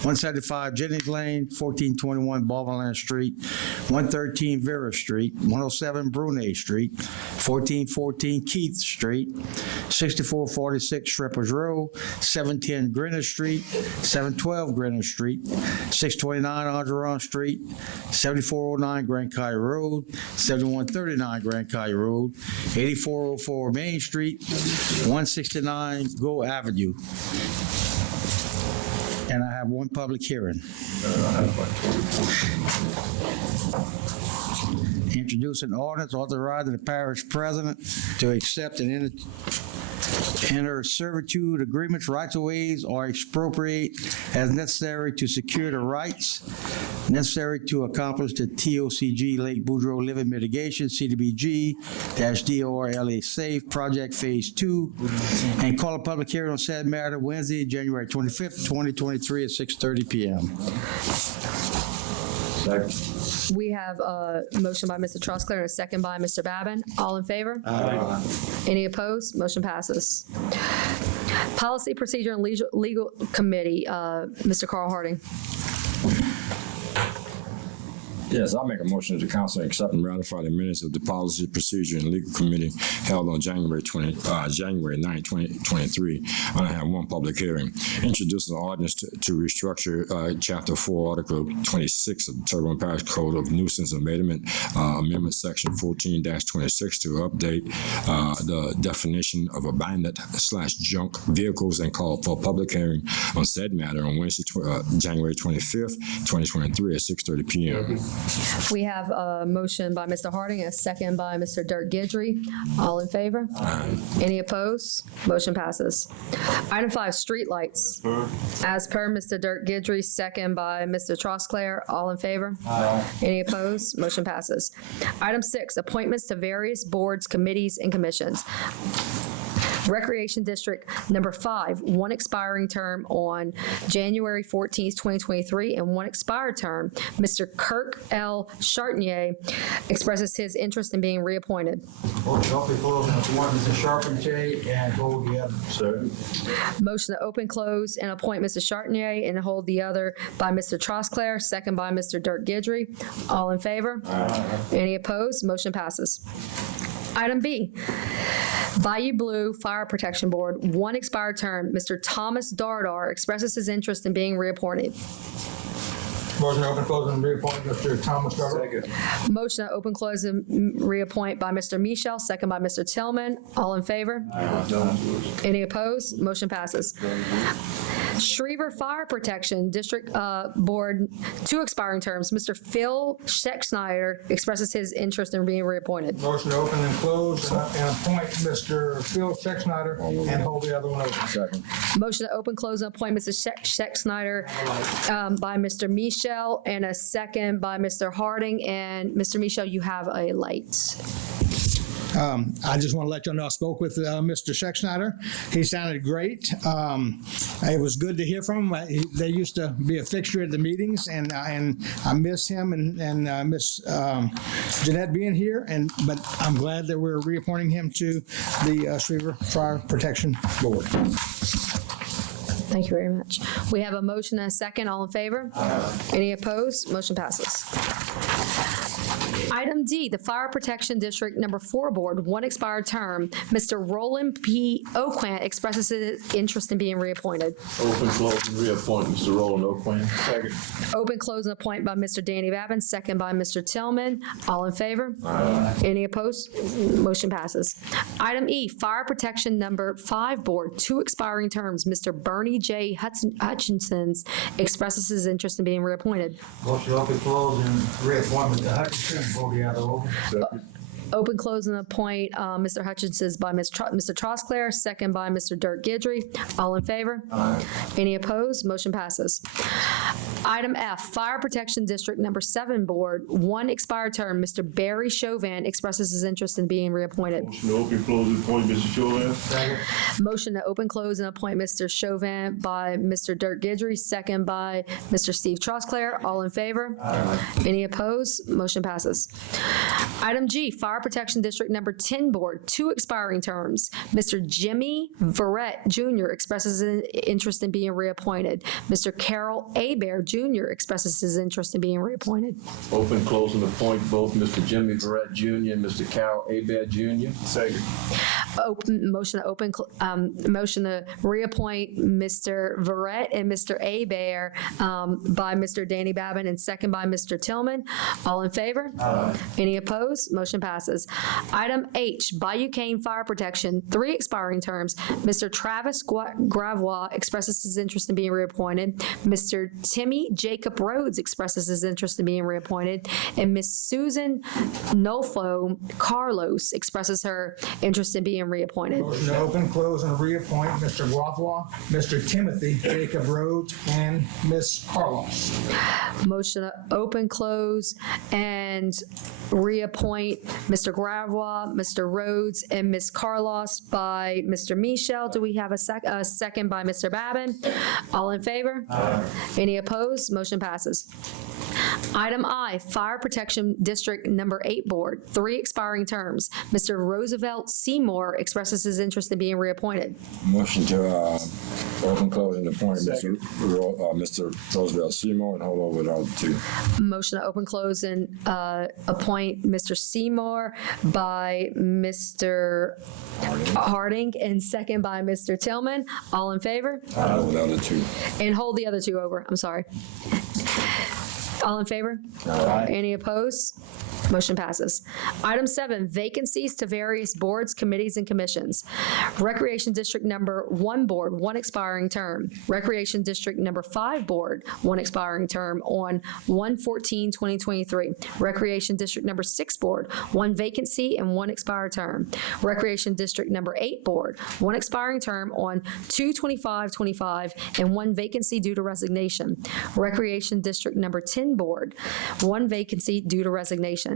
175 Jennings Lane, 1421 Balmerland Street, 113 Vera Street, 107 Brunei Street, 1414 Keith Street, 6446 Shrippers Road, 710 Greenwich Street, 712 Greenwich Street, 629 Argeron Street, 7409 Grand Caille Road, 7139 Grand Caille Road, 8404 Main Street, 169 Go Avenue. And I have one public hearing. Introduce an ordinance authorizing the parish president to accept and enter servitude agreements, rights-of-ways, or expropriate as necessary to secure the rights necessary to accomplish the TOCG Lake Boudreaux Living Mitigation, CDBG-DOR Safe Project Phase 2, and call a public hearing on said matter Wednesday, January 25th, 2023 at 6:30 p.m. We have a motion by Mr. Trosclair and a second by Mr. Babin. All in favor? Aye. Any opposed? Motion passes. Policy, Procedure, and Legal Committee, Mr. Carl Harding. Yes, I'll make a motion to the council to accept and ratify the minutes of the Policy, Procedure, and Legal Committee held on January 9, 2023. And I have one public hearing. Introduce an ordinance to restructure Chapter 4, Article 26 of the Terrebonne Parish Code of Nuisance Abatement, Amendment Section 14-26 to update the definition of abandoned/junk vehicles and call for a public hearing on said matter on Wednesday, January 25th, 2023 at 6:30 p.m. We have a motion by Mr. Harding and a second by Mr. Dirk Gidry. All in favor? Any opposed? Motion passes. Item 5, streetlights. As per Mr. Dirk Gidry, second by Mr. Trosclair. All in favor? Any opposed? Motion passes. Item 6, appointments to various boards, committees, and commissions. Recreation District number 5, one expiring term on January 14th, 2023, and one expired term. Mr. Kirk L. Chartenier expresses his interest in being reappointed. Motion to open, close, and appoint Mr. Charpentier and hold the other. Second. Motion to open, close, and appoint Mr. Chartenier and hold the other by Mr. Trosclair, second by Mr. Dirk Gidry. All in favor? Any opposed? Motion passes. Item B, Bayou Blue Fire Protection Board, one expired term. Mr. Thomas Dardar expresses his interest in being reappointed. Motion to open, close, and reappoint Mr. Thomas Dardar. Second. Motion to open, close, and reappoint by Mr. Michel, second by Mr. Tillman. All in favor? Any opposed? Motion passes. Schriever Fire Protection District Board, two expiring terms. Mr. Phil Schexnayder expresses his interest in being reappointed. Motion to open and close and appoint Mr. Phil Schexnayder and hold the other one open. Second. Motion to open, close, and appoint Mr. Schexnayder by Mr. Michel and a second by Mr. Harding. And Mr. Michel, you have a light. I just want to let you know I spoke with Mr. Schexnayder. He sounded great. It was good to hear from him. They used to be a fixture at the meetings, and I miss him and miss Jeanette being here. But I'm glad that we're reappointing him to the Schriever Fire Protection Board. Thank you very much. We have a motion and a second. All in favor? Any opposed? Motion passes. Item D, the Fire Protection District number 4 Board, one expired term. Mr. Roland P. Oquant expresses his interest in being reappointed. Open, close, and reappoint Mr. Roland Oquan. Second. Open, close, and appoint by Mr. Danny Babin, second by Mr. Tillman. All in favor? Any opposed? Motion passes. Item E, Fire Protection number 5 Board, two expiring terms. Mr. Bernie J. Hutchinson expresses his interest in being reappointed. Motion to open, close, and reappoint Mr. Hutchinson and hold the other open. Open, close, and appoint Mr. Hutchinson by Mr. Trosclair, second by Mr. Dirk Gidry. All in favor? Any opposed? Motion passes. Item F, Fire Protection District number 7 Board, one expired term. Mr. Barry Chauvin expresses his interest in being reappointed. Motion to open, close, and appoint Mr. Chauvin. Second. Motion to open, close, and appoint Mr. Chauvin by Mr. Dirk Gidry, second by Mr. Steve Trosclair. All in favor? Any opposed? Motion passes. Item G, Fire Protection District number 10 Board, two expiring terms. Mr. Jimmy Verrett Jr. expresses an interest in being reappointed. Mr. Carol A. Abear Jr. expresses his interest in being reappointed. Open, close, and appoint both Mr. Jimmy Verrett Jr. and Mr. Carl Abear Jr. Second. Motion to reappoint Mr. Verrett and Mr. Abear by Mr. Danny Babin and second by Mr. Tillman. All in favor? Any opposed? Motion passes. Item H, Bayou Cane Fire Protection, 3 expiring terms. Mr. Travis Gravois expresses his interest in being reappointed. Mr. Timmy Jacob Rhodes expresses his interest in being reappointed. And Ms. Susan Nolfo Carlos expresses her interest in being reappointed. Motion to open, close, and reappoint Mr. Gravois, Mr. Timothy Jacob Rhodes, and Ms. Carlos. Motion to open, close, and reappoint Mr. Gravois, Mr. Rhodes, and Ms. Carlos by Mr. Michel. Do we have a second by Mr. Babin? All in favor? Any opposed? Motion passes. Item I, Fire Protection District Number 8 Board, 3 expiring terms. Mr. Roosevelt Seymour expresses his interest in being reappointed. Motion to open, close, and appoint Mr. Roosevelt Seymour and hold over the other 2. Motion to open, close, and appoint Mr. Seymour by Mr. Harding and second by Mr. Tillman. All in favor? Hold the other 2. And hold the other 2 over. I'm sorry. All in favor? Any opposed? Motion passes. Item 7, vacancies to various boards, committees, and commissions. Recreation District Number 1 Board, 1 expiring term. Recreation District Number 5 Board, 1 expiring term on 1/14/2023. Recreation District Number 6 Board, 1 vacancy and 1 expired term. Recreation District Number 8 Board, 1 expiring term on 2/25/25 and 1 vacancy due to resignation. Recreation District Number 10 Board, 1 vacancy due to resignation.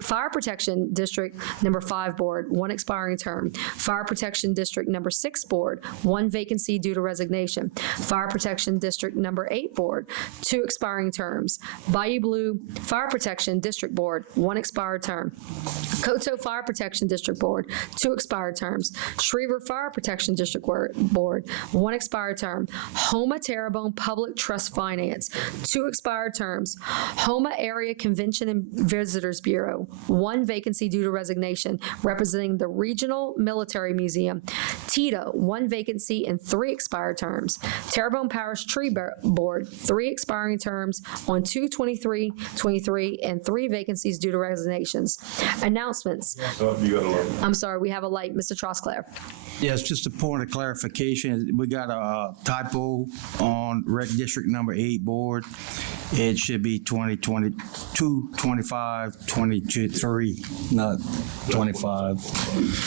Fire Protection District Number 5 Board, 1 expiring term. Fire Protection District Number 6 Board, 1 vacancy due to resignation. Fire Protection District Number 8 Board, 2 expiring terms. Bayou Blue Fire Protection District Board, 1 expired term. Coteau Fire Protection District Board, 2 expired terms. Schriever Fire Protection District Board, 1 expired term. Homa Terrebonne Public Trust Finance, 2 expired terms. Homa Area Convention and Visitors Bureau, 1 vacancy due to resignation, representing the Regional Military Museum. TITA, 1 vacancy and 3 expired terms. Terrebonne Parish Tree Board, 3 expiring terms on 2/23/23 and 3 vacancies due to resignations. Announcements. I'm sorry, we have a light. Mr. Trosclair. Yes, just a point of clarification. We got a typo on Rec District Number 8 Board. It should be 2022, 25, 23, not 25.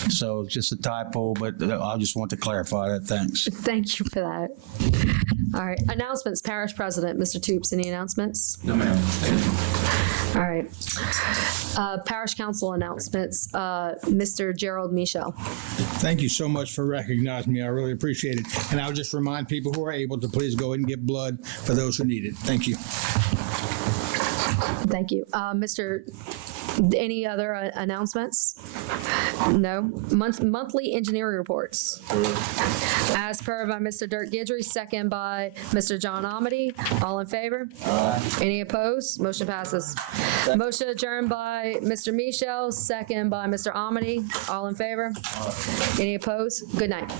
So just a typo, but I just want to clarify that. Thanks. Thank you for that. All right, announcements. Parish President, Mr. Toops, any announcements? No, ma'am. All right. Parish Council announcements. Mr. Gerald Michel. Thank you so much for recognizing me. I really appreciate it. And I'll just remind people who are able to please go ahead and give blood for those who need it. Thank you. Thank you. Any other announcements? No. Monthly engineering reports. As per by Mr. Dirk Guidry, second by Mr. John Amity. All in favor? Any opposed? Motion passes. Motion adjourned by Mr. Michel, second by Mr. Amity. All in favor? Any opposed? Good night.